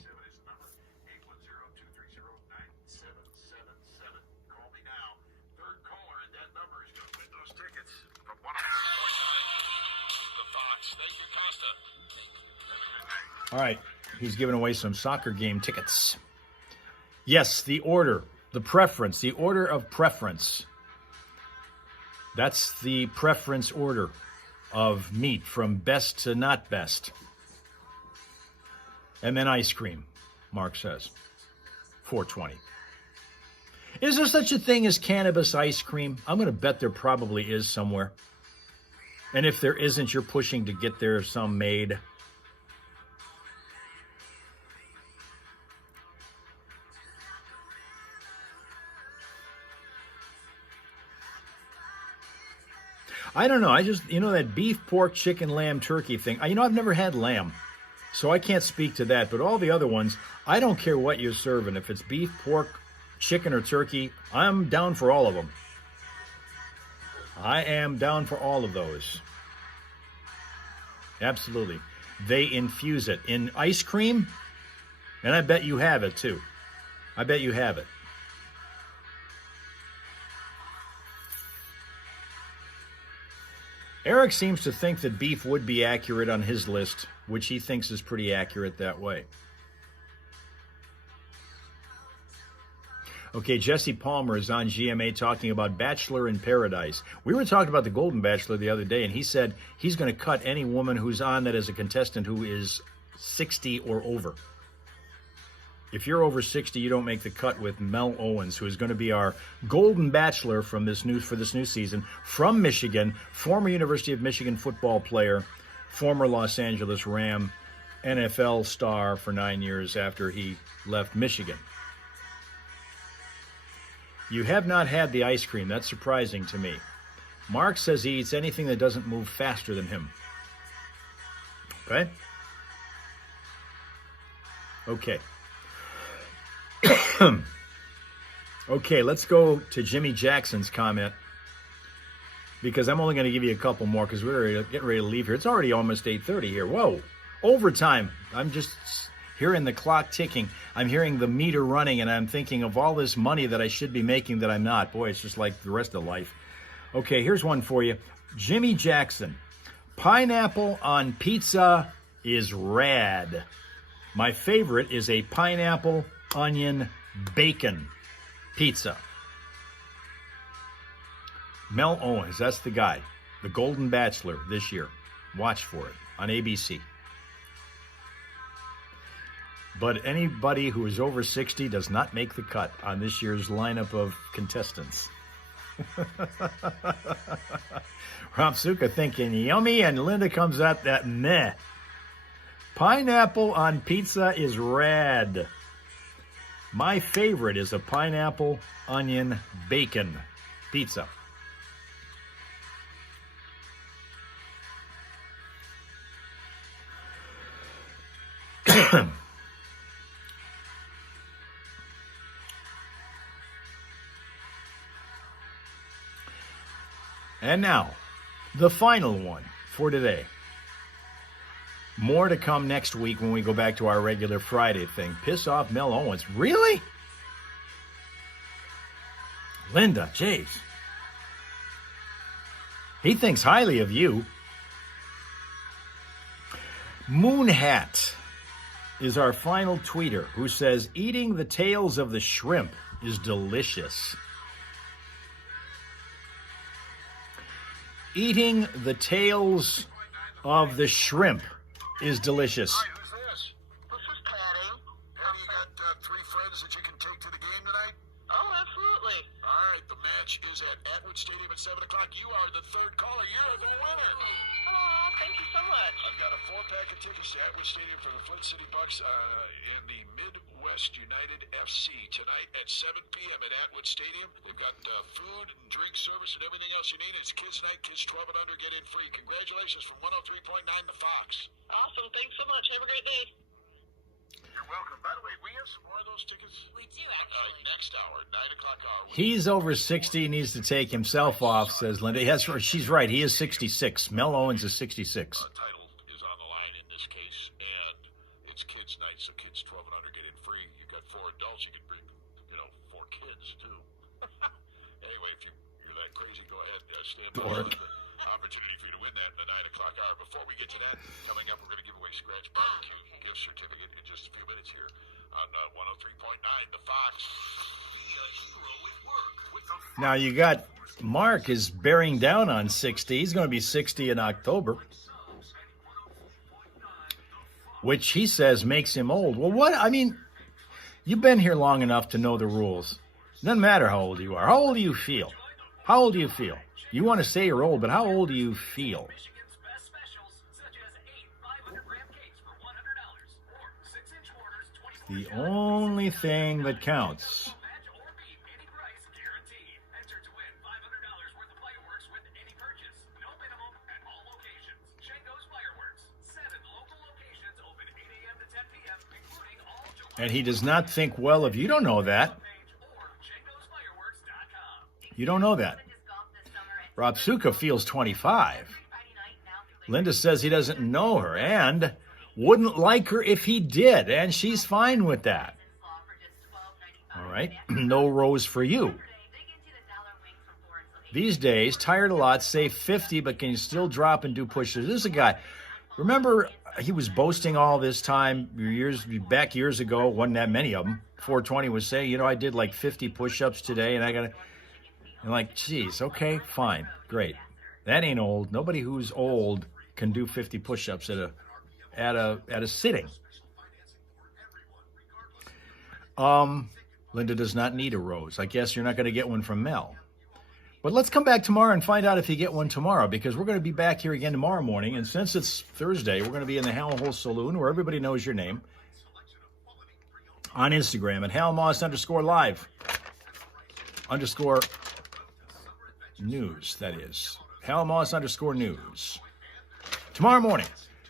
All right, he's giving away some soccer game tickets. Yes, the order, the preference, the order of preference. That's the preference order of meat from best to not best. And then ice cream, Mark says. 420. Is there such a thing as cannabis ice cream? I'm going to bet there probably is somewhere. And if there isn't, you're pushing to get there some made. I don't know. I just, that beef, pork, chicken, lamb, turkey thing. I've never had lamb, so I can't speak to that. But all the other ones, I don't care what you're serving. If it's beef, pork, chicken, or turkey, I'm down for all of them. I am down for all of those. Absolutely. They infuse it in ice cream, and I bet you have it, too. I bet you have it. Eric seems to think that beef would be accurate on his list, which he thinks is pretty accurate that way. Okay, Jesse Palmer is on GMA talking about Bachelor in Paradise. We were talking about the Golden Bachelor the other day, and he said he's going to cut any woman who's on that as a contestant who is 60 or over. If you're over 60, you don't make the cut with Mel Owens, who is going to be our Golden Bachelor for this new season, from Michigan, former University of Michigan football player, former Los Angeles Ram, NFL star for 9 years after he left Michigan. You have not had the ice cream. That's surprising to me. Mark says he eats anything that doesn't move faster than him. Okay? Okay. Okay, let's go to Jimmy Jackson's comment, because I'm only going to give you a couple more because we're getting ready to leave here. It's already almost 8:30 here. Whoa, overtime. I'm just hearing the clock ticking. I'm hearing the meter running, and I'm thinking of all this money that I should be making that I'm not. Boy, it's just like the rest of life. Okay, here's one for you. Jimmy Jackson. Pineapple on pizza is rad. My favorite is a pineapple, onion, bacon pizza. Mel Owens, that's the guy. The Golden Bachelor this year. Watch for it on ABC. But anybody who is over 60 does not make the cut on this year's lineup of contestants. Rob Suka thinking yummy, and Linda comes out that meh. Pineapple on pizza is rad. My favorite is a pineapple, onion, bacon pizza. And now, the final one for today. More to come next week when we go back to our regular Friday thing. Piss off Mel Owens. Really? Linda, jeez. He thinks highly of you. Moonhat is our final tweeter who says, eating the tails of the shrimp is delicious. Eating the tails of the shrimp is delicious. Hi, who's this? This is Patty. Patty, you got 3 friends that you can take to the game tonight? Oh, absolutely. All right, the match is at Atwood Stadium at 7 o'clock. You are the 3rd caller. You're the winner. Oh, thank you so much. I've got a 4-pack of tickets to Atwood Stadium for the Flint City Bucks in the Midwest United FC tonight at 7 p.m. at Atwood Stadium. They've got food and drink service and everything else you need. It's kids' night. Kids 12 and under get in free. Congratulations from 103.9 The Fox. Awesome. Thanks so much. Have a great day. You're welcome. By the way, we have some more of those tickets. We do, actually. Next hour, 9 o'clock hour. He's over 60, needs to take himself off, says Linda. Yes, she's right. He is 66. Mel Owens is 66. Title is on the line in this case, and it's kids' night, so kids 12 and under get in free. You got 4 adults, you can bring, 4 kids too. Anyway, if you're that crazy, go ahead, stand by. Dork. Opportunity for you to win that in the 9 o'clock hour. Before we get to that, coming up, we're going to give away Scratch Barbecue gift certificate in just a few minutes here on 103.9 The Fox. Be a hero at work with the Now you got Mark is bearing down on 60. He's going to be 60 in October, which he says makes him old. Well, what? I mean, you've been here long enough to know the rules. Doesn't matter how old you are. How old do you feel? How old do you feel? You want to say you're old, but how old do you feel? Michigan's best specials, such as 8 500-gram cakes for $100 or 6-inch mortars, 24 The only thing that counts. match or beat any price guaranteed. Enter to win $500 worth of fireworks with any purchase. No minimum at all locations. Shango's Fireworks. 7 local locations open 8 a.m. to 10 p.m., including all July And he does not think well of you. Don't know that. page or shangosfireworks.com. You don't know that. Rob Suka feels 25. Linda says he doesn't know her and wouldn't like her if he did, and she's fine with that. All right, no rose for you. These days, tired a lot, say 50, but can you still drop and do push-ups? This is a guy. Remember, he was boasting all this time, years ago, wasn't that many of them. 420 was saying, I did like 50 push-ups today, and I got to... And like, geez, okay, fine, great. That ain't old. Nobody who's old can do 50 push-ups at a sitting. Linda does not need a rose. I guess you're not going to get one from Mel. But let's come back tomorrow and find out if you get one tomorrow, because we're going to be back here again tomorrow morning. And since it's Thursday, we're going to be in the Hal Hole Saloon, where everybody knows your name, on Instagram at Hal Maas _live _ news, that is. Hal Maas _news. Tomorrow morning.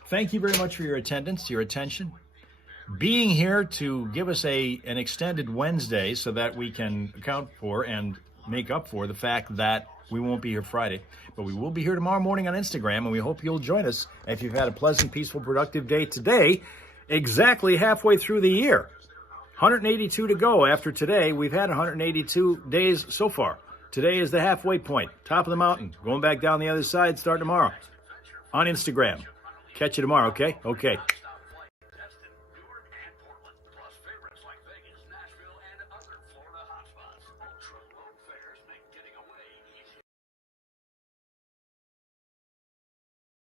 Thank you very much for your attendance, your attention. Being here to give us an extended Wednesday so that we can account for and make up for the fact that we won't be here Friday. But we will be here tomorrow morning on Instagram, and we hope you'll join us if you've had a pleasant, peaceful, productive day today, exactly halfway through the year. 182 to go after today. We've had 182 days so far. Today is the halfway point, top of the mountain. Going back down the other side, start tomorrow on Instagram. Catch you tomorrow, okay? Okay.